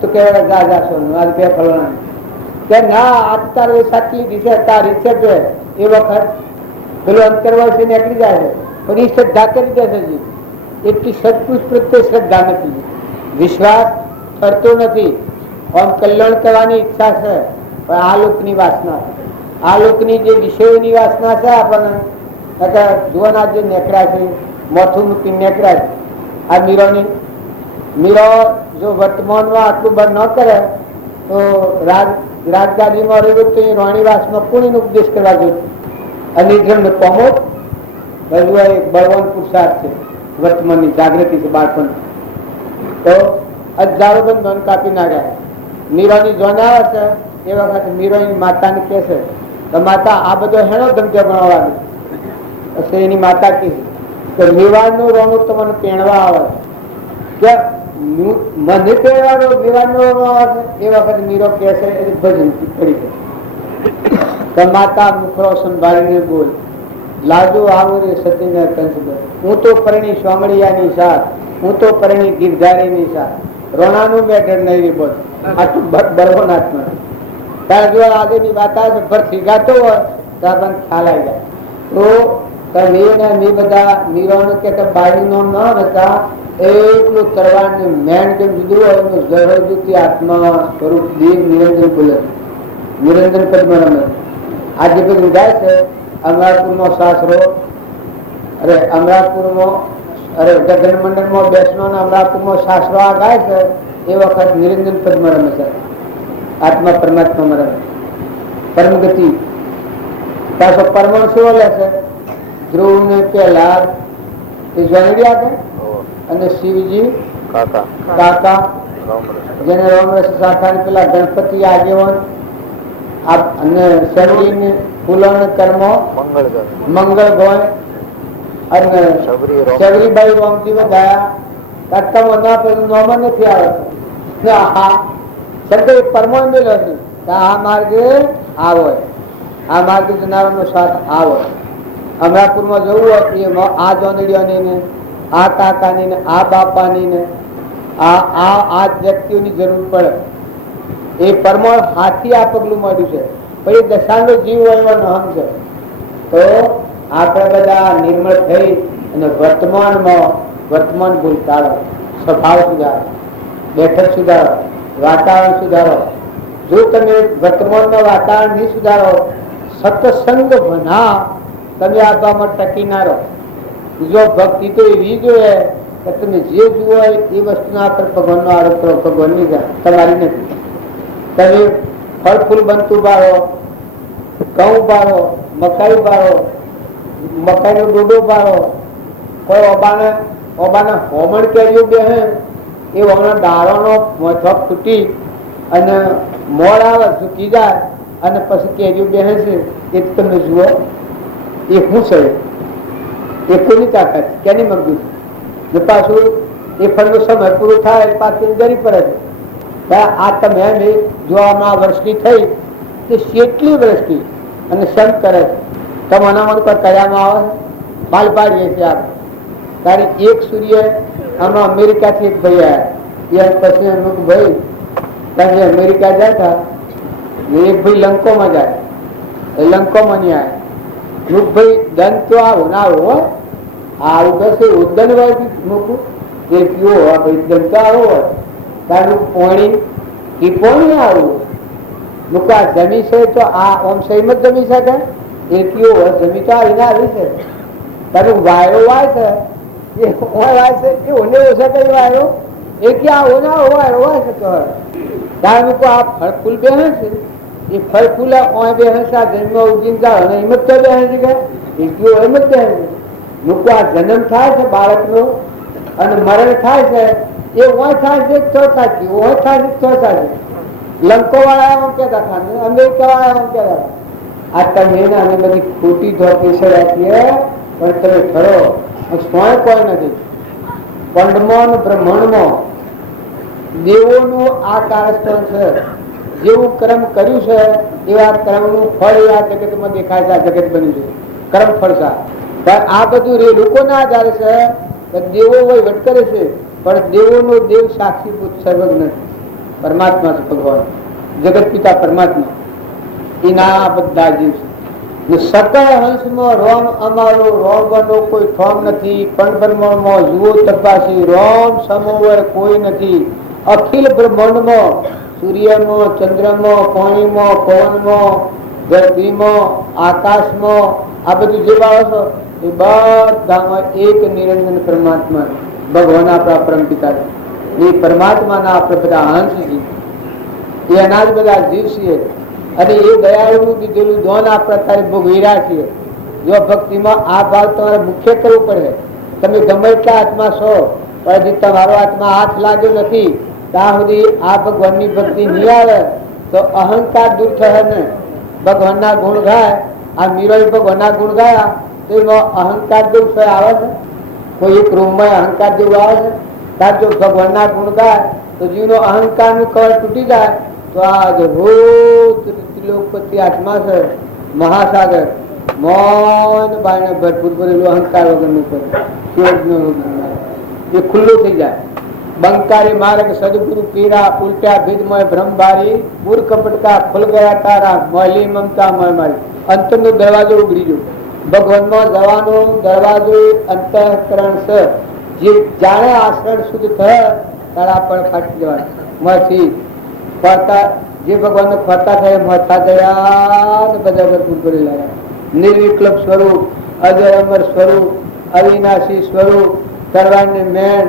તો કેવાય જા સોનું આ બે ફલાણાની કે ના આ તારી સાચી લીધી છે તારી છે બે એ વખત પેલું અંતરવાસી નીકળી જાય છે પણ એ શ્રદ્ધા કરી દે છે. એટલી સત્પુરુષ પ્રત્યે શ્રદ્ધા નથી, વિશ્વાસ કરતો નથી. આમ કલ્યાણ કરવાની ઈચ્છા છે પણ આ લોકની વાસના આ લોકની જે વિષયોની વાસના છે આપણને જોવાના જે નેકળ્યા છે મોથું મૂકી નેકળ્યા છે. આ મીરો જો વર્તમાનમાં આટલું બંધ ન કરે તો રાજગાદીમાં રહ્યું તો એ રાણીવાસમાં કોણીનો ઉપદેશ કરવા જોઈએ. અને જેમને પમો બળવાન પુરુષાર્થ છે વર્તમાનની જાગૃતિ છે બાળપણ તો હજારો બંધ કાપી નાખ્યા. મીરાની જોન આવે છે એ વખતે મીરાની માતાને કહે છે તો માતા આ બધો હેનો ધમકે ભણવાનું પછી એની માતા કહે કે મેવાડનું રોણું તમને પહેણવા આવે કે મને પહેરવાનો મેવાડનો રોણો આવે છે. એ વખતે મીરો કહે છે ભજન પડી છે તો માતા મુખરો સંભાળીને બોલ લાજુ આવું રે સતીને કંસબર હું તો પરણી સોમળિયાની સાથ હું તો પરણી ગીરધારીની સાથ રોણાનું મેટર નહીં રે બોલ આટલું બળવનાથમાં ત્યારે જો આગળની વાત આવે ભર શીખાતો હોય તો આપણને ખ્યાલ આવી જાય. તો મેં બધા મીરાને કે બાળીનું નામ હતા એટલું તરવાનું મેન કેમ જુદું હોય એનું જહરજુતી આત્મા સ્વરૂપ દેવ નિરંજન બોલે નિરંજન પદ્મ રમે. આ જે બધું જાય છે અમરાપુરમાં સાસરો, અરે અમરાપુરમાં અરે ગગન મંડળમાં બેસનો ને અમરાપુરમાં સાસરો આ ગાય છે એ વખત નિરંજન પદમાં રમે છે, આત્મા પરમાત્મામાં રમે પરમગતિ. પાછો પરમાણુ શું લે છે? ધ્રુવ ને પેલા એ જોઈ આપે અને શિવજી કાકા જેને રોમરસ શાખા પેલા ગણપતિ આગેવાન અને શરીર ફૂલો કર્મો મંગળ ગોય અને શબરીબાઈ રોમજી ગયા નોમ નથી આવે શંકર પરમાણ બેલો આ માર્ગે આવો, આ માર્ગે જનાવરનો સાથ આવો. અમરાપુરમાં જવું હોય આ જોનડીઓની આ કાકાની ને આ બાપાની ને આ વ્યક્તિઓની જરૂર પડે. એ પરમાણ હાથી આ પગલું મળ્યું છે, પણ એ દશાંગો જીવ હોય નહમ છે. તો આપણે બધા નિર્મળ થઈ અને વર્તમાન ભૂલ ટાળો, સ્વભાવ સુધારો, બેઠક સુધારો, વાતાવરણ સુધારો. જો તમે વર્તમાનનું વાતાવરણ નહીં સુધારો, સત્સંગ ભના તમે આત્મામાં ટકી ના રહો. જો ભક્તિ તો એવી જોઈએ કે તમે જે જુઓ એ વસ્તુના પર ભગવાનનો આરોપ કરો, ભગવાનની તમારી નથી. તમે ફળ ફૂલ બનતું બાળો, ઘઉં બાળો, મકાઈ બાળો, મકાઈનો ડોડો બાળો, કોઈ ઓબાના હોમણ કેરીઓ બે એ હોમણા દાળોનો મોથો ફૂટી અને મોડ આવે ઝૂકી જાય અને પછી કેરીઓ બેસે છે એ તમે જુઓ એ શું છે? એ કોની તાકાત, કેની મગજૂર? ને પાછું એ ફળનો સમય પૂરો થાય પાછું ગરી પડે છે. આ તમે જો હમણાં વર્ષની થઈ તે કેટલી વર્ષની અને સંત કરે છે. તમે અનામત પર કયામાં આવે બાલ પાડીએ છીએ આપણે. તારી એક સૂર્ય આમાં અમેરિકાથી એક ભાઈ આવ્યા, એ પછી અમુક ભાઈ ત્યાં અમેરિકા જાય હતા એક ભાઈ લંકોમાં જાય, એ લંકોમાં નહીં આવે. ભાઈ દંડ તો આવું ના આવું હોય, આવું કશે ઉદન હોય મૂકું એ પીવો હોય ભાઈ દંડ તો આવો હોય તારું પોણી એ પોણી આવું મૂકો. આ જમી છે તો આ ઓમ સહીમ જ જમી શકે એ પીવો હોય જમી તો આવીને આવી છે. તારું વાયરો વાય છે એ વાય છે એ ઓને ઓછા કઈ વાયરો એ ક્યાં ઓના વાયરો વાય છે તો તાર મૂકો આ ફળ ફૂલ બે છે એ ફળ ફૂલા ઓય બે હંસા જન્મ ઉજીન જાવ અને હિંમત તો બે હંસી કે એ કયો હિંમત બે હંસી મૂકો. આ જન્મ થાય છે બાળકનો અને મરણ થાય છે એ ઓય થાય છે તો થાય ઓય થાય છે તો થાય છે. લંકો વાળા એમ કહેતા હતા, અમેરિકા વાળા એમ કહેતા હતા. આ તમે અમે બધી ખોટી ધોતી સડાતીએ પણ તમે ખરો સ્વય કોઈ નથી. પંડમાં બ્રહ્માંડમાં દેવોનું આ કારસ્થાન છે. જેવું કર્મ કર્યું છે એવા કર્મનું ફળ આ જગતમાં દેખાય છે. આ જગત બન્યું છે કર્મ ફળ સા. પણ આ બધું લોકોના આધારે છે. દેવો વહીવટ કરે છે પણ દેવોનો દેવ સાક્ષીભૂત સર્વજ્ઞ પરમાત્મા છે. ભગવાન જગત પિતા પરમાત્મા એના બધા જીવ છે. સકળ હંસમાં રોમ અમારો રોમનો કોઈ ઠોમ નથી. પણ બ્રહ્માંડમાં જુઓ તપાસી રોમ સમોવર કોઈ નથી. અખિલ બ્રહ્માંડમાં સૂર્યમાં, ચંદ્રમાં, પાણીમાં, પવનમાં, ધરતીમાં, આકાશમાં આ બધું જે બાળો છો એ બધામાં એક નિરંજન પરમાત્મા ભગવાન આપણા પરમ પિતા છે. એ પરમાત્માના આપણે બધા હંસ છીએ, એ અનાજ બધા જીવ છીએ અને એ દયાળુ દીધેલું દોન આપણે અત્યારે ભોગવીરા છીએ. જો ભક્તિમાં આ ભાવ તમારે મુખ્ય કરવું પડે. તમે ગમે એટલા આત્મા છો પણ હજી તમારો આત્મા હાથ લાગ્યો નથી ત્યાં સુધી આ ભગવાનની ભક્તિ નહીં આવે તો અહંકાર દૂર થશે ને. ભગવાનના ગુણ ગાય, આ મીરો ભગવાનના ગુણ ગાયા તો એમાં અહંકાર જેવું છે આવે છે? કોઈ એક રૂમમાં અહંકાર જેવું આવે છે? તાર જો ભગવાનના ગુણ ગાય તો જીવનો અહંકાર નું કવર તૂટી જાય તો આ રોજ ત્રિલોકપતિ આત્મા છે મહાસાગર મૌન બાયણે ભરપૂર ભરેલું અહંકાર વગરનું એ ખુલ્લું થઈ જાય. બંકારી માર્ગ સદગુરુ પીરા ઉલટા ભીદમય બ્રહ્મભારી પૂર કપટકા ખુલ ગયા તારા મોહલી મમતા મય મારી. અંતરનો દરવાજો ઉગડી ગયો. ભગવાનમાં જવાનો દરવાજો અંતઃકરણ છે. જે જાણે આશ્રણ શુદ્ધ થયા તારા પણ ફાટી જવાના માંથી ફરતા જે ભગવાન ફરતા થાય મળતા ગયા બધા ભરપૂર કરી લાગ્યા. નિર્વિકલ્પ સ્વરૂપ, અજર અમર સ્વરૂપ, અવિનાશી સ્વરૂપ, કરવાની મેણ,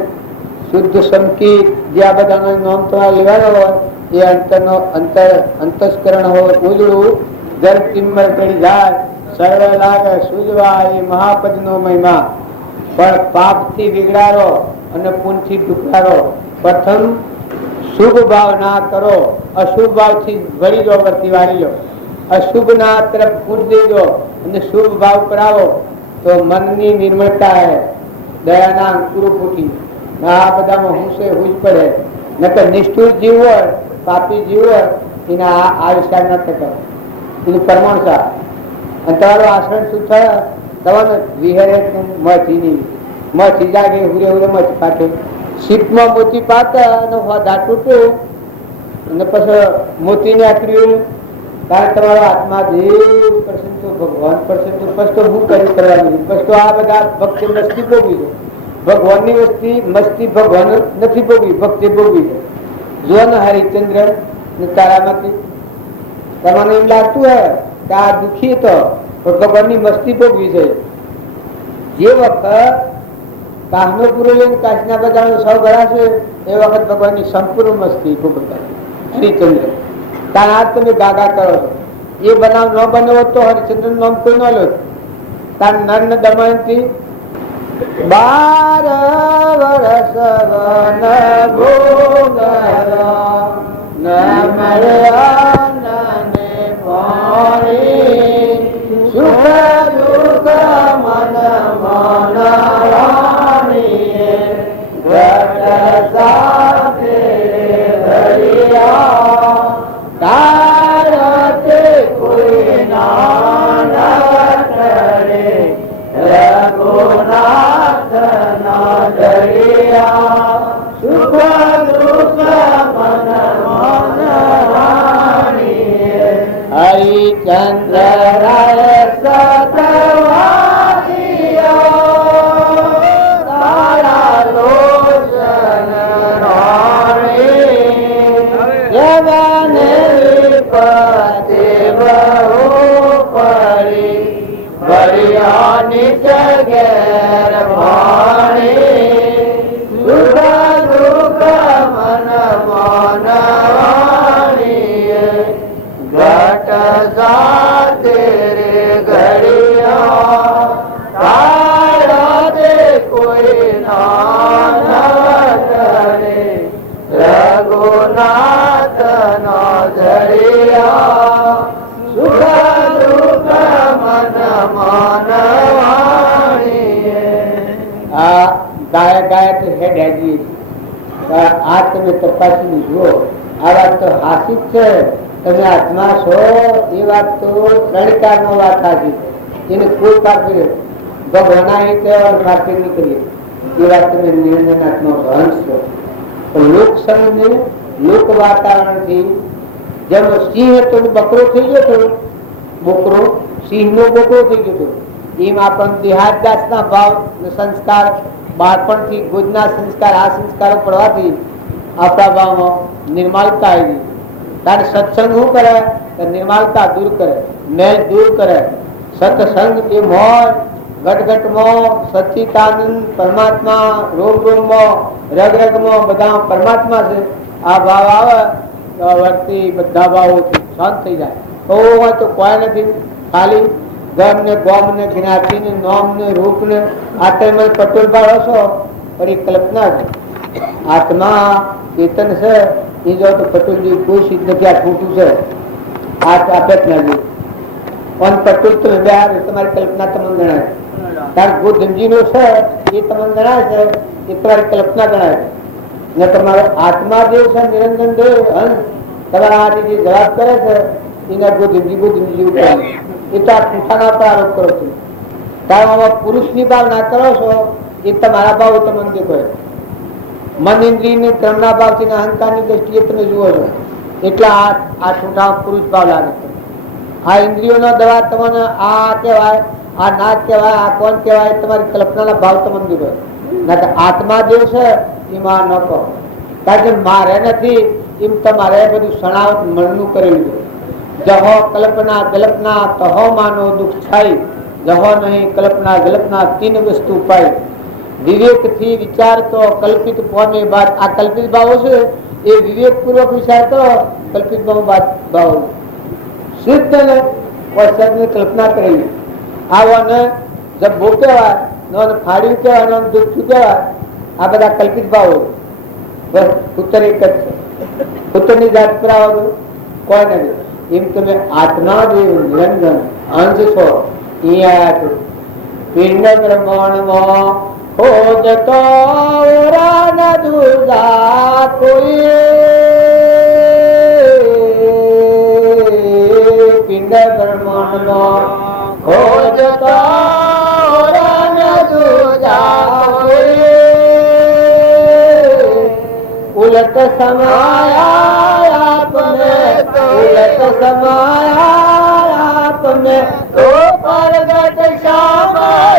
શુદ્ધ સંકિત, જે આ બધાનો નામ તમારે લેવાનો હોય એ અંતરનો અંતસ્કરણ હોય ઉજળું, જળ કિંમર કરી જાય, સર્વ લાગે સુજવા, એ મહાપદનો મહિમા. પણ પાપથી વિગડારો અને પુણ્યથી ડુકારો. પ્રથમ શુભ ભાવ ના કરો, અશુભ ભાવથી વળી દો, વર્તી વાળી લો. અશુભ ના તરફ કૂદ દેજો અને શુભ ભાવ કરાવો તો મનની નિર્મળતા હે, દયાના અંકુરો ફૂટી. આ બધામાં હુંસે હુજ પડે. નકર નિષ્ઠુર જીવ હોય, પાપી જીવ હોય, એના આ વિચાર ન થતો, એનું પ્રમાણ સા. અને તમારું આચરણ શું થાય? તમારે વિહેરે મથી નહીં, મથી જાગે હુરે હુરે મથી પાકે. શીપમાં મોતી પાકે અને દા તૂટ્યું અને પછી મોતી ને આકર્યું. કારણ તમારો આત્મા દેવ કરશે તો ભગવાન કરશે તો પછી તો હું કરી કરવાની, પછી તો આ બધા ભક્તિ મસ્તી ભોગવી છે. ભગવાનની વસ્તી મસ્તી ભગવાન નથી ભોગવી, ભક્તિ ભોગવી છે. જો ને હરિચંદ્ર ને તારામાંથી તમને એમ લાગતું હોય કે આ દુઃખી તો ભગવાનની મસ્તી ભોગવી છે. જે વખત કાશનો પૂરો લઈને કાશના બધાનો સૌ ગળાશે એ વખત ભગવાનની સંપૂર્ણ મસ્તી ભોગવતા હરિચંદ્ર. કારણ આજ તમે ગાગા કરો છો. એ બનાવ ન બન્યો તો હરિચંદ્ર નું નામ કોઈ ન લો. કારણ નર ને દમયંતી 12 વર્ષ વન ભોગવ્યા, ન મળ્યા નને પાણી, સુખ દુઃખ મન મનવાણીએ, ઘટ સાથે ભર્યા, તારતે કોઈ ના કરે, રઘુનાથ ના દરિયા, સુખ દુઃખ મન મનવાણીએ, હરિચંદ્ર રાય સતવાદિયા, તારા લોચન રાણી, જવને વિપતે બહુ પડી, ભરિયાની જગેર ભાણી, સુખ દુઃખ મન મનવાણીએ, ઘટ સાથે રે ઘડિયા, તારા દે કોઈ ના કરે, રઘુનાથ નો ધરિયા, સુખ દુઃખ મન મનવાણીએ. આ ગાયક ગાયક હેડ હેડી આ તમે તપાસી જુઓ. આ વાત તો હાસિક છે. તમે આત્મા છો એ વાત તો ત્રણ નો વાત હાસી. એને કોઈ પાકી ભગવાન પાકી નહીં કરીએ એ વાત તમે નિર્ણય આત્મા હંસ છો. પણ લોક સંઘ લોક વાતાવરણ થી જેમ સિંહ હતો બકરો થઈ ગયો હતો, બોકરો સિંહ નો બોકરો થઈ ગયો હતો. એમ આપણને દેહાદાસ ના ભાવ સંસ્કાર બાળપણથી ગોદના સંસ્કાર આ સંસ્કારો પડવાથી આપણા ભાવમાં નિર્માલતા આવી. કારણ સત્સંગ શું કરે? નિર્માલતા દૂર કરે, મેલ દૂર કરે. સત્સંગ એ મોર ઘટઘટમાં સચ્ચિદાનંદ પરમાત્મા, રોમ રોમમાં રગ રગમાં બધા પરમાત્મા છે. આ ભાવ આવે તો વર્તી બધા ભાવોથી શાંત થઈ જાય. હોય તો કોઈ નથી, ખાલી ગમ ને ગોમ ને જ્ઞાતિ ને નોમ ને રૂપ ને આ ટાઈમે પટોલ ભાવ હશો પણ એ કલ્પના છે. આત્મા ચેતન છે એ જો તો પટોલજી કોઈ સિદ્ધ નથી. આ ખોટું છે, આ આપે જ ના જોઈએ. પણ પટોલ તમે બે તમારી કલ્પના તમને ગણાય. કારણ ગોધમજી નો છે એ તમને ગણાય છે, એ તમારી કલ્પના ગણાય છે. ને તમારો આત્મા દેવ છે નિરંજન દેવ હંસ તમારા હાથે જે જવાબ કરે છે એના ગોધમજી ઉપર એ તો આ પૂઠાના પર આરોપ કરો છો. કારણ પુરુષ ની ભાવ ના કરો છો એ તમારા ભાવ તમને દેખો. મન ઇન્દ્રિય ની કર્મના ભાવ થી અહંકાર ની દ્રષ્ટિએ તમે જુઓ છો એટલે આ છૂટા પુરુષ ભાવ લાગે છે. આ ઇન્દ્રિયો નો દવા તમને આ કહેવાય, આ ના કહેવાય, આ કોણ કહેવાય, તમારી કલ્પનાના ભાવ તમને દેખો. ના તો આત્મા દેવ છે એમાં ન કહો. કારણ કે મારે નથી એમ તમારે બધું સણાવટ મનનું કરેલું છે. जहो कल्पना जल्पना तहो मानो दुख छाई, जहो नहीं कल्पना जल्पना तीन वस्तु पाई। विवेक थी विचार तो कल्पित पामे बात। आ कल्पित भाव छे ए विवेक पूर्वक विचार तो कल्पित भाव सिद्ध ने और सब ने कल्पना करेली। आवो ने जब बोकेवा नोन फाड़ी के नोन दुख केवा आ बधा कल्पित भाव। बस उत्तर एक ज छे। उत्तरनी जात करावो कोई नहीं। एम तमे आत्मा देव निरंजन अंश छो। ई आया तो पिंड ब्रह्मांड में खोजतो न दूजा कोई। पिंड ब्रह्मांड में खोजतो न दूजा कोई। उलट समाया आपने, उलट समाया आपने तो परगट श्याम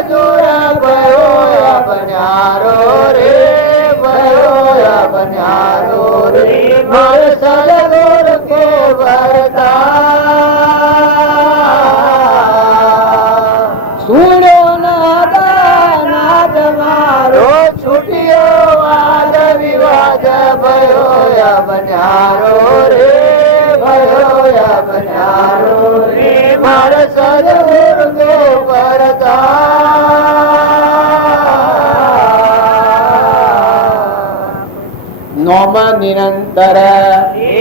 जुड़ा भयो बन्यारो रे, भयो बन्यारो रे। मोर सदगुरु के वरदान सुनो नाद नाद मारो छुटियो वाद विवाद भयो बन्यारो रे, भयो बन्यारो रे। मार सदगुरु के वरदान नौम निरंतर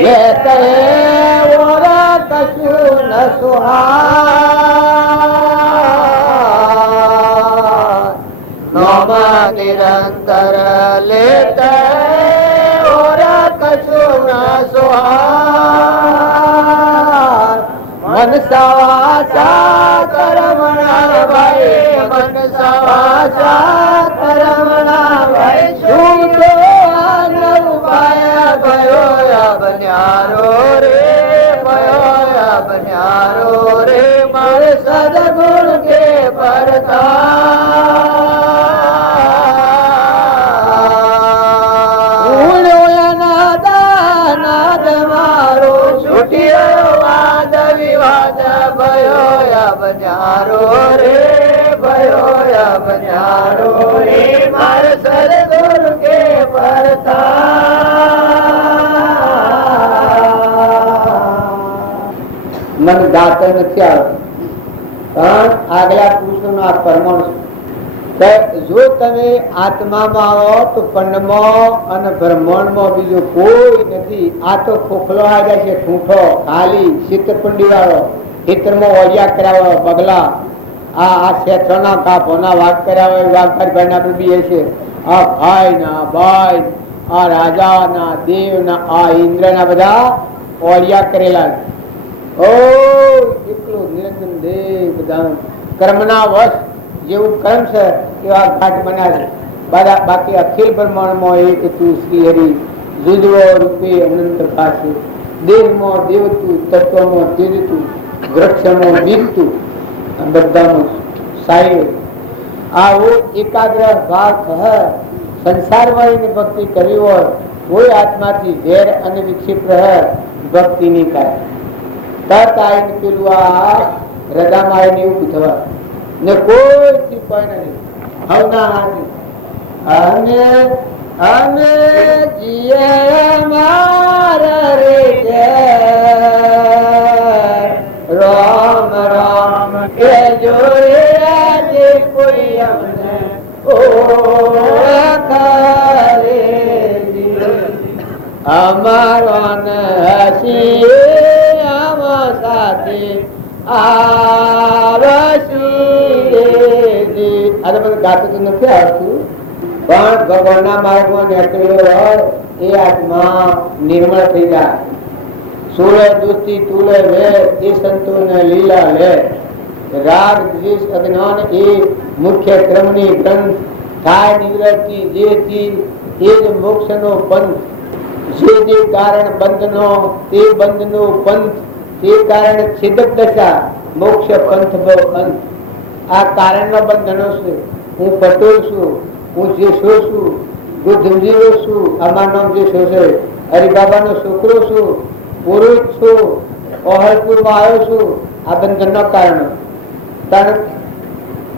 लेते और कछु न सुहार। नौम निरंतर लेते और कछु न सुहार। मन सवासा करमणा भाई, मन सवासा करमणा भाई। छूटो न उपाय भयो बन्यारो रे, भयो बन्यारो रे। मार सदगुरु के वरदान नाद मारो छुटियो वाद विवाद भयो बन्यारो रे, भयो बन्यारो रे। मार सदगुरु के वरदान मन दात નથી આવતું પણ આગલા પુરુષોનો આ પરમાણુ છે। જો તમે આત્મામાં આવો તો પંડમાં અને બ્રહ્માંડમાં બીજો કોઈ નથી। આ તો ખોખલો આવ્યા છે, ઠૂંઠો ખાલી શીતપંડી વાળો, ખેતરમાં ઓળિયા કર્યા હોય બગલા, આ શેઠોના કાપોના વાઘ કર્યા હોય વાઘભાઈ ભાઈના બી છે। આ ભાઈના ભાઈ, આ રાજાના દેવના, આ ઇન્દ્રના બધા ઓળિયા કરેલા। ઓ એકલો નિરંજન દેવ બધા કર્મના વશ જેવું કર્મ છે એવા ઘાટ બનાવે। બાકી અખિલ બ્રહ્માંડમાં એક તું શ્રી હરિ જુદવો રૂપે અનંત પાસે। દેહમાં દેવતું, તત્વમાં તેજતું, વૃક્ષમાં બીજતું, બધામાં સાયું। આવો એકાગ્ર ભાવ સંસારમાં એની ભક્તિ કરવી હોય કોઈ આત્માથી ઝેર અને વિક્ષેપ રહે ભક્તિ નહીં કરે। તરત આવીને પેલું આ હૃદયમાં આવીને એવું થવા ને કોઈ કોઈ નથી હવના હાથી। અને અમે જીએ મારા રે રામ રામ કે જોડે કોઈ અમને ઓળખે અમારો હસી આમ સાથે આવશી। આ તો બધું ગાતું તો નથી આવતું પણ ભગવાનના માર્ગમાં નીકળ્યો હોય એ આત્મા નિર્મળ થઈ જાય। સુરે દુસ્તી તુલે વે એ સંતોને લીલા લે। રાગ દ્વેષ અજ્ઞાન એ મુખ્ય ક્રમની ગ્રંથ થાય નિવૃત્તિ જેથી એ જ મોક્ષનો પંથ। જે કારણ બંધનો તે બંધનો પંથ, તે કારણ છેદક દશા મોક્ષ પંથ બહુ અંત। આ કારણના બંધનો છે। હું પટેલ છું, હું જે છો છું, હું જંજીરો છું, અમારું નામ જે છો છે, હરિબાબાનો છોકરો છું, પુરુષ છું, ઓહલપુરમાં આવ્યો છું આ બંધનનો કારણ.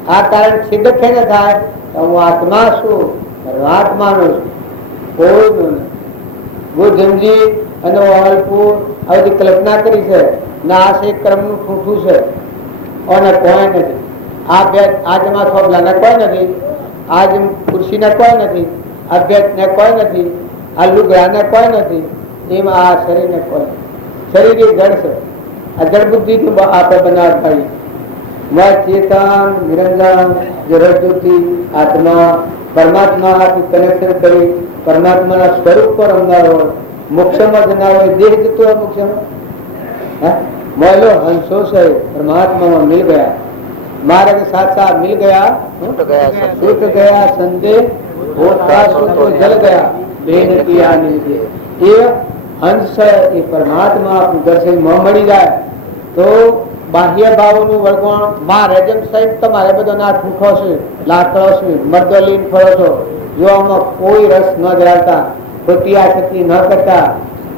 આ કારણ સિદ્ધ થઈને થાય તો હું આત્મા છું, પરમાત્માનો છું, કોઈનું નહીં. બુદ્ધજી અને ઓહલપુર આ બધી કલ્પના કરી છે ને આ છે કર્મનું ઠૂઠું છે અને કોઈ નથી. આ બે આ જમા સોપલાને કોઈ નથી, આ જેમ ખુરશીને કોઈ નથી, આ બેટને કોઈ નથી, આ લુગડાને કોઈ નથી, એમાં આ શરીરને કોઈ નથી. શરીર એ જળ છે. આ જળ બુદ્ધિ આપણે બનાવટ પાડી. ચેતન નિરંજન જ્યોતિ આત્મા પરમાત્મા કનેક્શન કરી પરમાત્માના સ્વરૂપ પર રમનાર હોય, મોક્ષમાં જનાર હોય, દેહ જતો હોય મોક્ષમાં. મોલો હંસો છે પરમાत्मा मिल गया, मार्ग साथ साथ मिल गया, छूट गया संदेह होता तो जल गया, बेन किया नीचे. ये हंस है, ये परमात्मा आपको दर्शन में मળી જાય તો બાહ્ય ભાવોનું વર્ગોણ માં રજમ સહિત તમારે બધો ના ઠૂઠો છે, લાકડો છે, મર્દલીન ફળો છો, જો આમાં કોઈ રસ ન ધરાવતા, ખોટી આસક્તિ ન કરતા,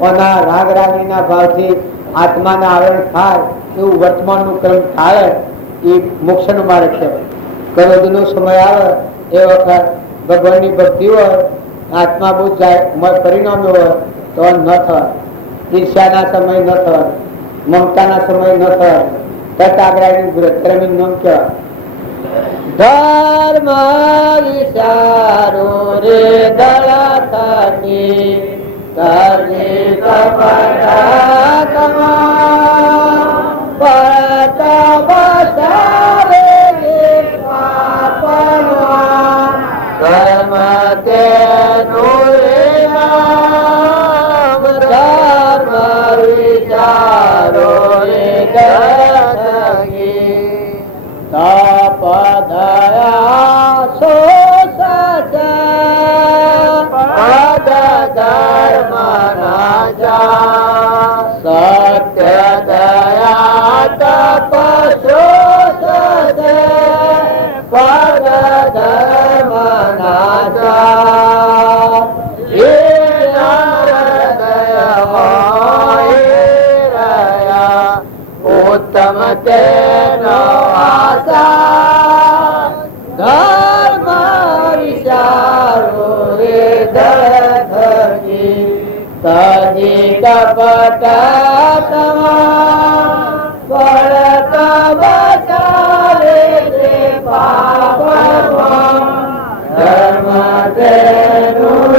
ઓના રાગ રાગીના ભાવથી આત્માના આવરણ થાય એવું વર્તમાનનું કર્મ થાય એ મોક્ષનો માર્ગ છે. ક્રોધનો સમય આવે એ વખત ભગવાનની ભક્તિ હોય, આત્મા બહુ પરિણામ હોય તો ન થવા, ઈર્ષ્યાના સમય ન થવા, મમતાના સમય ન થવા, તત્આગ્રહની વ્રતરમી નામ કહેવાય. ધર્મ વિચારો રે દળા થકી કરી કપટા તમા પતા બસારે પાપના ધર્મ તે નુરે નામ ધર્મ વિચારો રે દળા થકી તપ દયા સો ધર્મ સત્ય દયા તપ પદ ધર્મ ઉત્તમ તેનો આશા ધર્મ વિચારો રે દળ થકી તજી કપટા તમા પડત બચાવે રે પાપમાં ધર્મ તેનું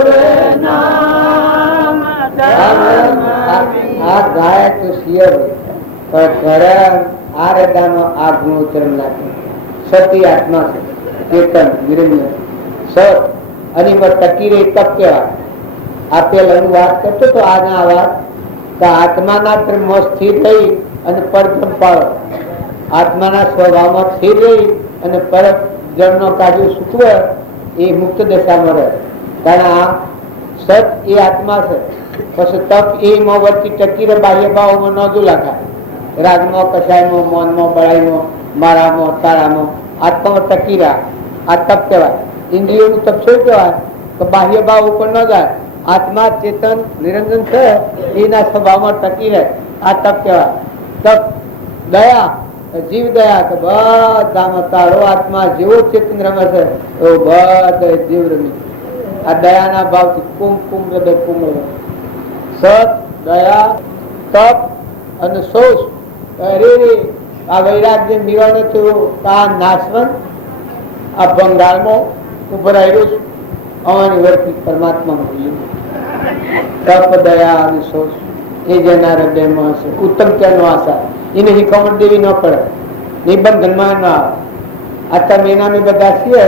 નામ. આ ગાય તો શિયર ધર્મ આ રદાનો આગનું ઉચ્ચારણ નાખે. સતી આત્મા છે, ચેતન નિરંજન સત અને ટકી રહી તપ કહેવાય. આપેલ વાત કરતો તો આજના વાત આત્માના ધર્મમાં સ્થિર રહી અને પરધર્મ પાળો, આત્માના સ્વભાવમાં સ્થિર રહી અને પર જળનો કાજુ સૂકવે એ મુક્ત દશામાં રહે. કારણ આ સત એ આત્મા છે. પછી તપ એમાં વચ્ચે ટકી રહે, બાહ્ય ભાવોમાં ન જોલાતા, રાગમાં, કષાયમાં, મૌનમાં, બળાઈમાં, મારામાં, તારામાં આત્મામાં ટકી રહ્યા. આ તપ કહેવાય. ઇન્દ્રિયોનું તપ શું કહેવાય કે બાહ્ય ભાવ ઉપર ન જાય, આત્મા ચેતન નિરંજન છે એના સ્વભાવમાં ટકી રહે. આ તપ કહેવાય. તપ દયા, જીવ દયા કે બધામાં તારો આત્મા જેવો ચેતન રમે છે એવો બધા જીવ રમી. આ દયાના ભાવથી કુમ કુમ હૃદય કુમળ. સત દયા તપ અને શોષ આ વૈરાગ્ય નિવારણ થયું. આ નાશવંત આ બંગાળમાં ઉભરાયેલું છે અમારી વર્તી પરમાત્મા તપ દયા અને શોષ એ જેના હૃદયમાં હશે ઉત્તમ ત્યાંનો આશા એને શીખવણ દેવી ન પડે, એ બંધનમાં ન આવે. આ તમે એના બધા છીએ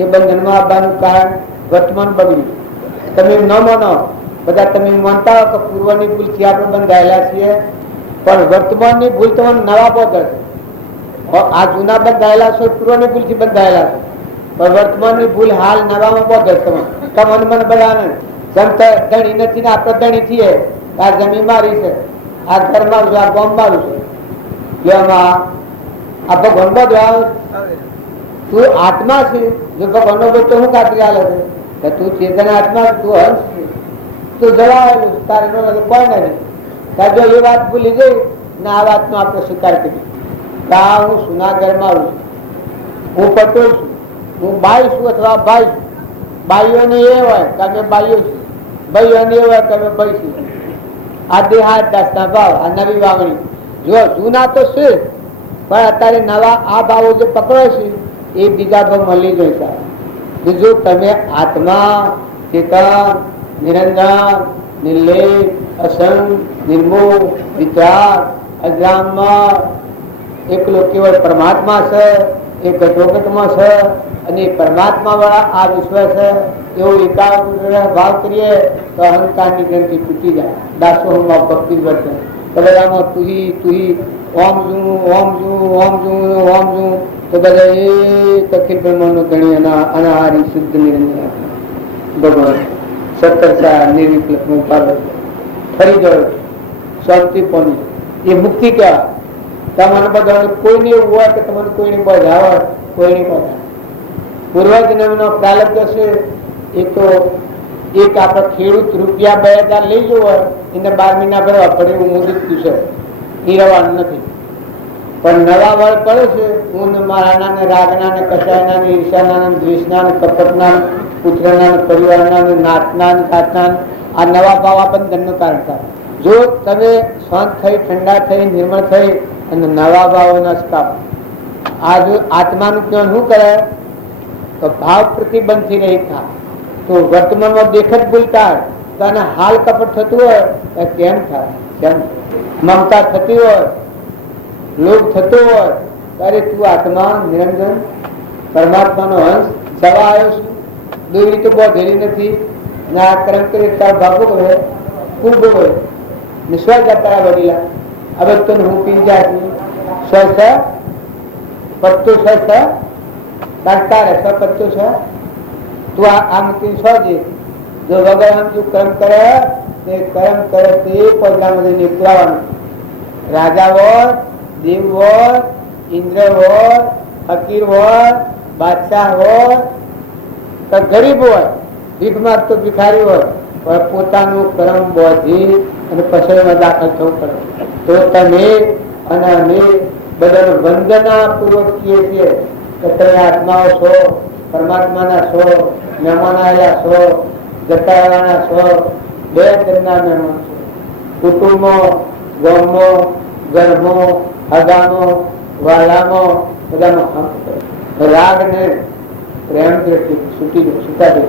એ બંધનમાં આવવાનું કારણ વર્તમાન બગડ્યું. તમે ન માનો, બધા તમે માનતા હો કે પૂર્વની ભૂલથી આપણે બંધાયેલા છીએ, પણ વર્તમાનની ભૂલ તમને નવા પદ હશે. આ જૂના બંધાયેલા છો પૂર્વની ભૂલથી બંધાયેલા છે, પણ વર્તમાનની ભૂલ હાલ નવામાં પદ હશે. તમને મને બધાને ધણી નથી ને આપણે ધણી છીએ. આ જમીન મારી છે, આ ઘર મારું છે, આ ગામ મારું છે. આ ભગવાન બધું તું આત્મા છે. જો ભગવાનનો બધું તો હું કાતરી હાલે છે, તું ચેતન આત્મા, તું હંસ છે, તું જવાયેલું તારે કોઈ નથી. જો એ વાત ભૂલી ગઈ ને આ વાતનો આપણે સ્વીકાર કરીએ કે આ હું સુનાગરમાં આવું છું, હું પટોળ છું, હું બાઈ છું અથવા ભાઈ છું. બાઈઓને એ હોય કે અમે બાઈઓ છીએ, ભાઈઓને એ હોય કે અમે ભાઈ છીએ. આ દેહાત દાસના ભાવ, આ નવી વાવણી. જો જૂના તો છે પણ અત્યારે નવા આ ભાવો જે પકડો છે એ બીજા ભાવ મળી જાય છે. બીજું તમે આત્મા, ચેતન, નિરંજન, નિર્લેપ, અસંગ, નિર્મોહ, વિચાર, અજ્ઞાનમાં એકલો કેવળ પરમાત્મા છે, એ ઘટોઘટમાં છે અને પરમાત્મા વાળા આ વિશ્વ છે એવો એકાગ્ર ભાવ કરીએ તો અહંકારની ગ્રંથિ તૂટી જાય. દાસોહમાં ભક્તિ વર્તે બધામાં તુહી તુહી ઓમ જું ઓમ જું ઓમ જું ઓમ જું તો બધા એક અખિલ બ્રહ્માંડનો ગણી અનાહારી શુદ્ધ નિરંજન ભગવાન સત્તરસા નિર્વિકલ્પનું પાલન ફરી ગયો, શાંતિ પામી. એ મુક્તિ કહેવાય. તમારે બધા કોઈને એવું હોય કે તમારે કોઈને બધા કોઈને બધા પૂર્વજન્મનો પ્રાલબ્ધ છે એ તો એક આપણે ખેડૂત રૂપિયા 2000 લઈ જવો હોય એને 12 મહિના ભરવા પડે એવું મુદત છે, એ રવાનું નથી. પણ નવા વળ પડે છે ઊન મારાના ને રાગના ને કસાયના ને ઈર્ષાના ને દ્વેષના ને કપટના પુત્રના ને પરિવારના ને નાતના ને કાતના, આ નવા ભાવ આ બંધનનું કારણ થાય. જો તમે શાંત થઈ, ઠંડા થઈ, નિર્મળ થઈ અને નવા ભાવોના સ્કાપ આ જો આત્માનું જ્ઞાન શું કરે તો ભાવ પ્રતિબંધ થી રહી થાય. તો વર્તમાનમાં દેખત ભૂલતા તને હાલ કપટ થતું હોય તો કેમ થાય? કેમ મમતા થતી હોય, લોભ થતો હોય ત્યારે તું આત્મા નિરંજન પરમાત્માનો અંશ જવા આવ્યો છું. દોરી તો બહુ ઘેરી નથી ને આ કર્મ કરી તાર ભાગો હોય ખૂબ હોય નિશ્વાસ જતા વડીલા હવે તો હું પી જાય સ્વસ્થ પત્તો સ્વસ્થ બાંધતા રહેશે પત્તો છે તું આ મૂકીને સોજે. જો વગર આમ તું કર્મ કરે તે કર્મ કરે તે પગલામાં નીકળવાનું. રાજા હોય, દેવ હોય, ઇન્દ્ર હોય, ફકીર હોય, બાદશાહ હોય તો ગરીબ હોય, ભીખ માંગતો ભિખારી હોય પણ પોતાનું કર્મ બોધી અને પછીમાં દાખલ થવું પડે. તો તમે અને અમે બધાને વંદના પૂર્વક કહીએ છીએ કે તમે આત્માઓ છો, પરમાત્માના છો, મહેમાન આવેલા છો, જતા રહેવાના છો, બે જન્મના મહેમાન છો. કુટુંબો, ગામો, ઘરમો, હગામો, વાલામો બધામાં રાગ ને પ્રેમ છૂટી છૂટા દે.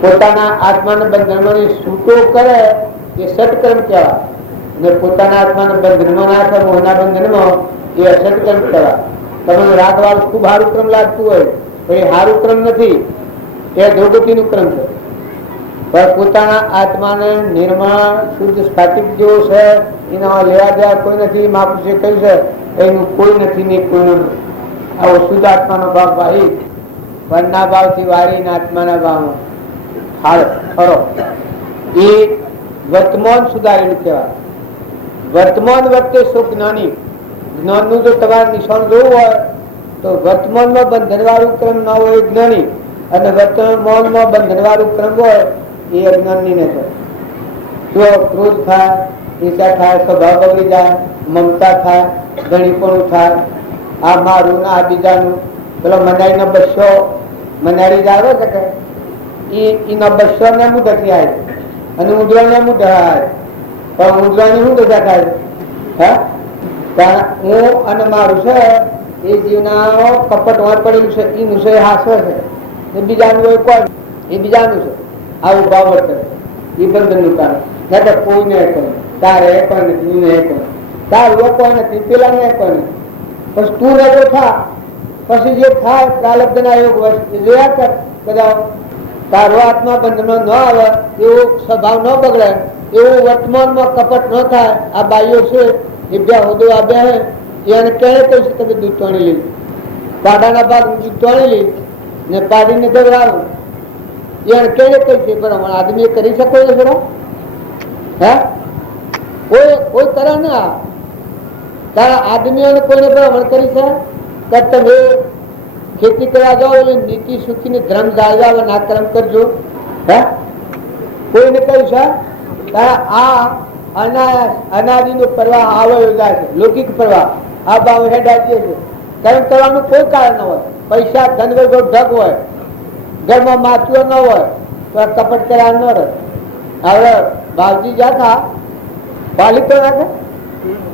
પોતાના આત્માના બંધનોની છૂટો કરે એ સત્કર્મ કહેવાય અને પોતાના આત્માના બંધનમાં નાખે મોહના બંધનમાં એ અસત્કર્મ કહેવાય. તમને રાગવાળ ખૂબ સારું ક્રમ લાગતું હોય પણ એ સારું ક્રમ નથી, એ ધોગતીનું ક્રમ છે. પણ પોતાના આત્માને નિર્માણ શુદ્ધ સ્ફટિક જેવો છે, એના લેવા દેવા કોઈ નથી. મહાપુરુષે કહ્યું છે એનું કોઈ નથી ને કોઈનું આવો શુદ્ધ આત્માનો ભાવ ભાઈ વનના ભાવથી વારીને આત્માના ભાવમાં હાલ ખરો એ વર્તમાન સુધારેલું કહેવાય. વર્તમાન વખતે શું જ્ઞાની જ્ઞાનનું જો તમારે નિશાન જોવું હોય તો વર્તમાનમાં બંધનવાળું ક્રમ ના હોય જ્ઞાની અને વર્તમાનમાં બંધનવાળું ક્રમ હોય એ અજ્ઞાની ને થાય. જો ક્રોધ થાય, ઈર્ષા થાય, સ્વભાવ બગડી જાય, મમતા થાય, ઘણીપણું થાય, આ મારું ને આ બીજાનું. પેલો મનાડીના બસ્સો મનાડી આવે છે એના બસ્સો ને મુઢથી આવે અને ઉંદરા ને મુઢ આવે પણ ઉંદરાની શું દશા થાય? હા, કારણ હું અને મારું છે એ જીવના કપટ વાર પડેલું છે એનું છે હાસ્ય છે એ બીજાનું હોય કોઈ એ બીજાનું છે. આવું ભાવ વર્તે એ બંધનનું કારણ. નહીં તો કોઈને કોઈ તારે કોઈ નથી, હું કોઈ તારું કોઈ નથી, પેલા ને કોઈ નથી. પછી તું રહેતો થા પછી જે થાય પ્રાલબ્ધના યોગ જોયા કર બધા તારો આત્મા બંધનમાં ન આવે એવો સ્વભાવ ન બગડે, એવું વર્તમાનમાં કપટ ન થાય. આ બાઈઓ છે એ બે હોદો આ બે એને ક્યારે કહી છે તમે દૂધ તોણી લીધું, પાડાના ભાગ દૂધ તોણી લીધું ને પાડીને ગવડાવું એને ક્યારે કહી છે પણ આદમી કરી શકો છો ખરો? હે કોઈ કરે ને તારા આદમીઓને કોઈને ભ્રમણ કરી છે કે તમે ખેતી કરવા જાઓ એટલે નીતિ સુખી ધર્મ જાળવા ના કર્મ કરજો. હે કોઈને કહ્યું છે તારા આ અનાદિનો પ્રવાહ આવો યોજાય છે, લૌકિક પ્રવાહ આ ભાવ હેડાય છે. કર્મ કરવાનું કોઈ કારણ ન હોય, પૈસા ધન વગર ઢગ હોય, ઘરમાં માછીઓ ન હોય તો કપટ કર્યા ન રહે. હવે બાવજી જાતા બાલી તો નાખે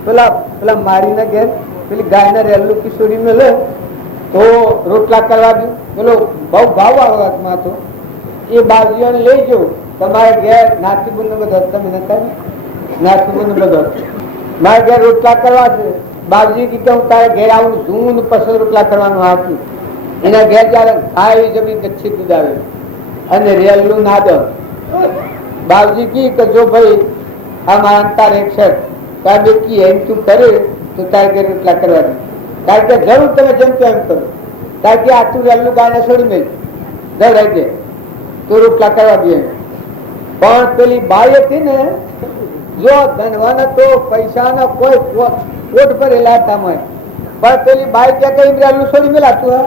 પેલા મારીને ઘેર પેલી ગાયને રેલું કિશોરી ને લે તો રોટલા કરવા દઉં, પેલો બહુ ભાવ આવે હાથમાં તો એ બાવજીઓને લઈ જવું. તમારે ઘેર નાથીબુન ને બધો તમે નતા નાથીબુન ને બધો મારે ઘેર રોટલા કરવા છે. બાવજી કીધું હું તારે ઘેર આવું જૂન પછી રોટલા કરવાનું હાથું. એના ઘેર જયારે આ એવી જમીન ગચ્છી દૂધ આવે અને રેલું ના દો. બાવજી કી કે જો ભાઈ આ મારા તાર એક શર્ટ તારે કી એમ તું કરે તો તારે ઘેર રોટલા કરવા દે. કારણ કે જરૂર તમે જેમ તો એમ કરો. કારણ કે આટલું રેલું ગાયને છોડી મેં દર રહી તો રોટલા કરવા દે. પણ પેલી બાઈ હતી ને જો ધનવાન તો પૈસા કોઈ કોટ પર એલાતા હોય પણ પેલી બાઈ કે કઈ રેલું છોડી મેલાતું હે.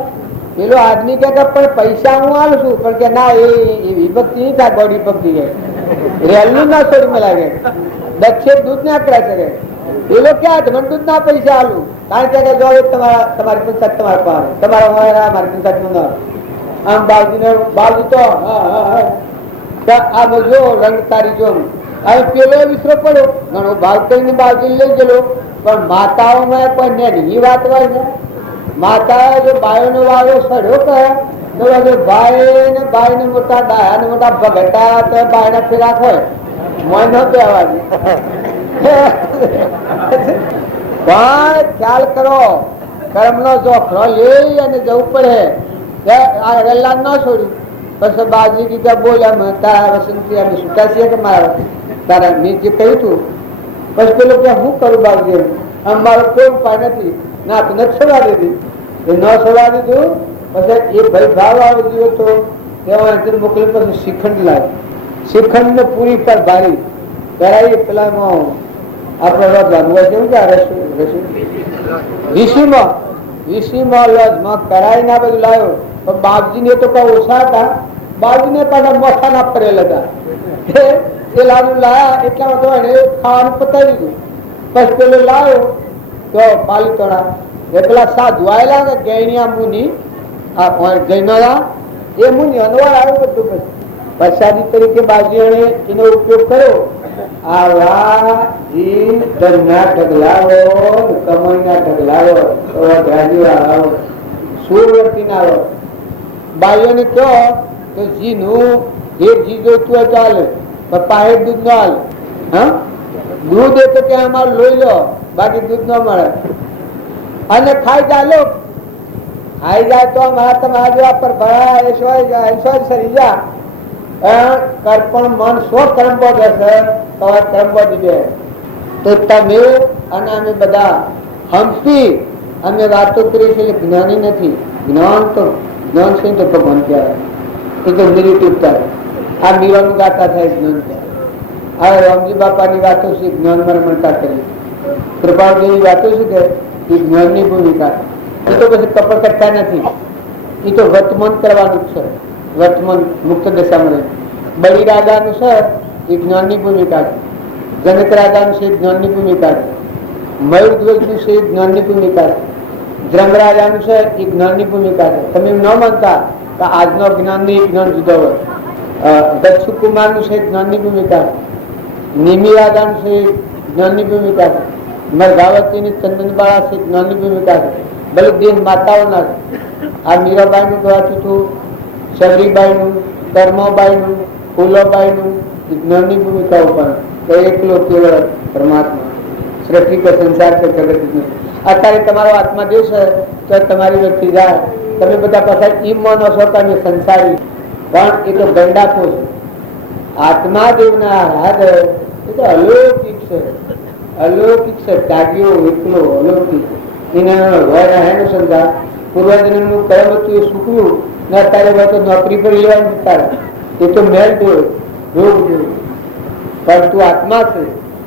પેલો આદમી કે પણ પૈસા હું આલું છું પણ કે ના એ વિભક્તિ નહીં થાય, બોડી વિભક્તિ રેલું ના છોડી મેલાવે દક્ષિણ દૂધ ના કરાય શકે. પેલો ક્યાં ધન દૂધ ના પૈસા આલું કારણ કે જો તમારી પંચાયત તમારા પાસે તમારા મારી પંચાયત નું આમ બાવજી તો આ જો રંગ તારી જો પેલો વિસરો પડ્યો ઘણો ભાવ કરીને બાવજી લઈ ગયેલો. પણ માતાઓમાં કોઈ નેની વાત હોય ને માતા જો બાયો નો વાળો સડ્યો કહે તો બાઈ ને મોટા ડાયા ને મોટા ભગટા તો બાય ના ફેરાક હોય મોય ન કહેવા પણ ખ્યાલ કરો કર્મ નો જોખરો લઈ અને જવું પડે. આ વેલા ન છોડ્યું પછી બાજી કીધા બોલ્યા તારા વસંતી અમે છૂટા છીએ કે મારા તારા મેં જે કહ્યું તું. પછી પેલો કે હું કરું બાજી અમારો કોઈ ઉપાય નથી ના તો નથી છોડા દીધી. એ ન છોડા દીધું પછી એ ભાઈ ભાવ આવી ગયો તો તેમાં મોકલી પછી શ્રીખંડ લાવે. શ્રીખંડ ને પૂરી પર ભારી કરાવી પેલામાં આપણે જાણવા જેવું કે ઋષિમાં લોજમાં કરાવી ના બધું લાવ્યો. પણ બાપજી ને તો કઈ ઓછા હતા, બાપજી ને પાછા મોઠા ના પડેલ હતા. એ લાડુ લાયા એટલા તો ખાવાનું પતાવી દીધું. પછી પેલો લાવ્યો તો પાલીતોડા એ પેલા સાધુ આવેલા ને ગૈણિયા મુનિ જૈનોલા એ મુનિ અનવાર આવ્યું બધું. પછી પ્રસાદી તરીકે બાજી એનો ઉપયોગ કર્યો. ધનના ઢગલાવો કમળના ઢગલાવો સુરવર્તી ના આવો બાઈઓને કહો તો જી નું જે જી જોઈતું હોય ચાલે પણ પાહે દૂધ ન હાલે. દૂધ એ તો કે અમારું લોહી લો બાકી દૂધ ન મળે. અને ખાઈ જાય ખાઈ જાય તો અમારા તમારા જેવા પર ભરા સરી જા કર્પણ મન સો કર્મબો હશે તમારે કર્મબો દીધે તો તમે અને અમે બધા હંપી અમે વાતો કરી છે એટલે જ્ઞાની નથી. જ્ઞાન છે તો ભગવાન કહેવાય. એ તો નિરીટુકતા આ મીરાનું ગાતા થાય જ્ઞાન કહેવાય. હવે રામજી બાપાની વાતો છે જ્ઞાન મરમણતા કરી. કૃપાળદેવી વાતો છે કે એ જ્ઞાનની ભૂમિકા. એ તો પછી કપટ કરતા નથી. એ તો વર્તમાન કરવાનું છે. વર્તમાન મુક્ત દશામાં બળી રાજાનું છે એ જ્ઞાનની ભૂમિકા છે. જનક રાજાનું છે જ્ઞાનની ભૂમિકા છે. મયુર ધ્વજનું છે જ્ઞાનની ભૂમિકા છે. ધ્રમરાજાનું છે એ જ્ઞાનની ભૂમિકા છે. તમે ન માનતા તો આજનો જ્ઞાનની જ્ઞાન જુદો હોય. દક્ષુ કુમારનું છે જ્ઞાનની ભૂમિકા છે. નિમી રાજાનું છે જ્ઞાનની ભૂમિકા છે. મરઘાવતીની ચંદનબાળા છે જ્ઞાનની ભૂમિકા છે. ભલે દેહ માતાઓના છે. આ મીરાબાઈનું કહેવાતું હતું, શબરીબાઈનું, કર્માબાઈનું, ફૂલોબાઈનું જ્ઞાનની ભૂમિકાઓ પણ તો એકલો કેવળ પરમાત્મા સૃષ્ટિ કે સંસાર કે જગત નથી. અત્યારે તમારો આત્મા દેવ છે તો તમારી વ્યક્તિ જાય. તમે બધા પાછા એમ માનો છો કે અમે સંસારી પણ એ તો ગંડાપો છે. આત્મા દેવના હૃદય એ તો અલૌકિક છે. અલૌકિક છે. ત્યાગીઓ એકલો અલૌકિક એને હોય હેનું સંસાર પૂર્વજન્મનું કર્મ હતું એ સૂકવ્યું ને અત્યારે તો નોકરી પર લેવાનું તારે એ તો મેલ જોયું રોગ જોયું. પણ તું આત્મા છે.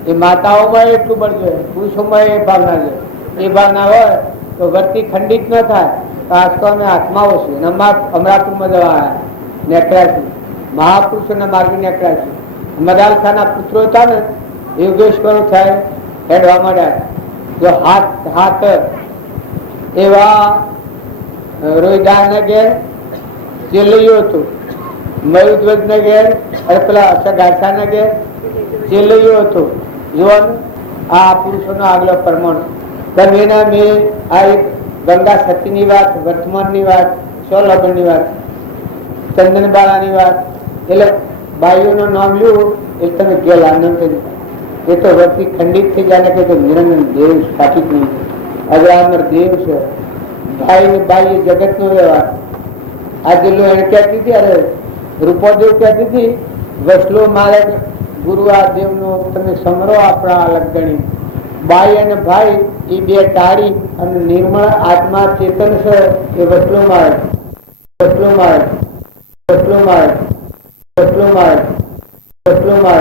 એ માતાઓમાં એટલું બળ જોઈએ, પુરુષોમાં એ ભાવના જોઈએ. એ ભાવના હોય તો વર્તી ખંડિત ન થાય. તો આજ તો અમે આત્માઓ છીએ. અમરાપુરમાં જવા આવ્યા નેકળ્યા છીએ. મહાપુરુષોના માર્ગે નેકળ્યા છીએ. મદાલખાના પુત્રો હતા ને યોગેશ્વર થાય હેડવા માંડ્યા. જો હાથ એવા રોહિદાસના ઘેર ચેલૈયો હતું, મયુધ્વજના ઘેર અને પેલા અસગાસાના ઘેર ચેલૈયો હતો. જોવાનું આ પુરુષોનો આગલો પરમાણુ. એના મેં આ એક ગંગા સતીની વાત, વર્તમાનની વાત, સોલગણની વાત, ચંદનબાળાની વાત, એટલે બાઈઓનું નામ લ્યું એટલે તમે ગેલ આનંદ થઈ. એ તો વર્તી ખંડિત થઈ જાય કે નિરંજન દેવ સ્થાપિત નહીં, અગ્રામર દેવ છે. ભાઈ ને બાઈ જગત નો વ્યવહાર. આ જિલ્લો એને કહેતી હતી, અરે રૂપોદેવ કહેતી હતી, વસલો મારે ગુરુ આ દેવ નો તમે સમરો આપણા અલગ ગણી. બાઈ અને ભાઈ એ બે ટાળી અને નિર્મળ આત્મા ચેતન છે. એ વસલો મારે વસલો મારે વસલો મારે વસલો મારે વસલો મારે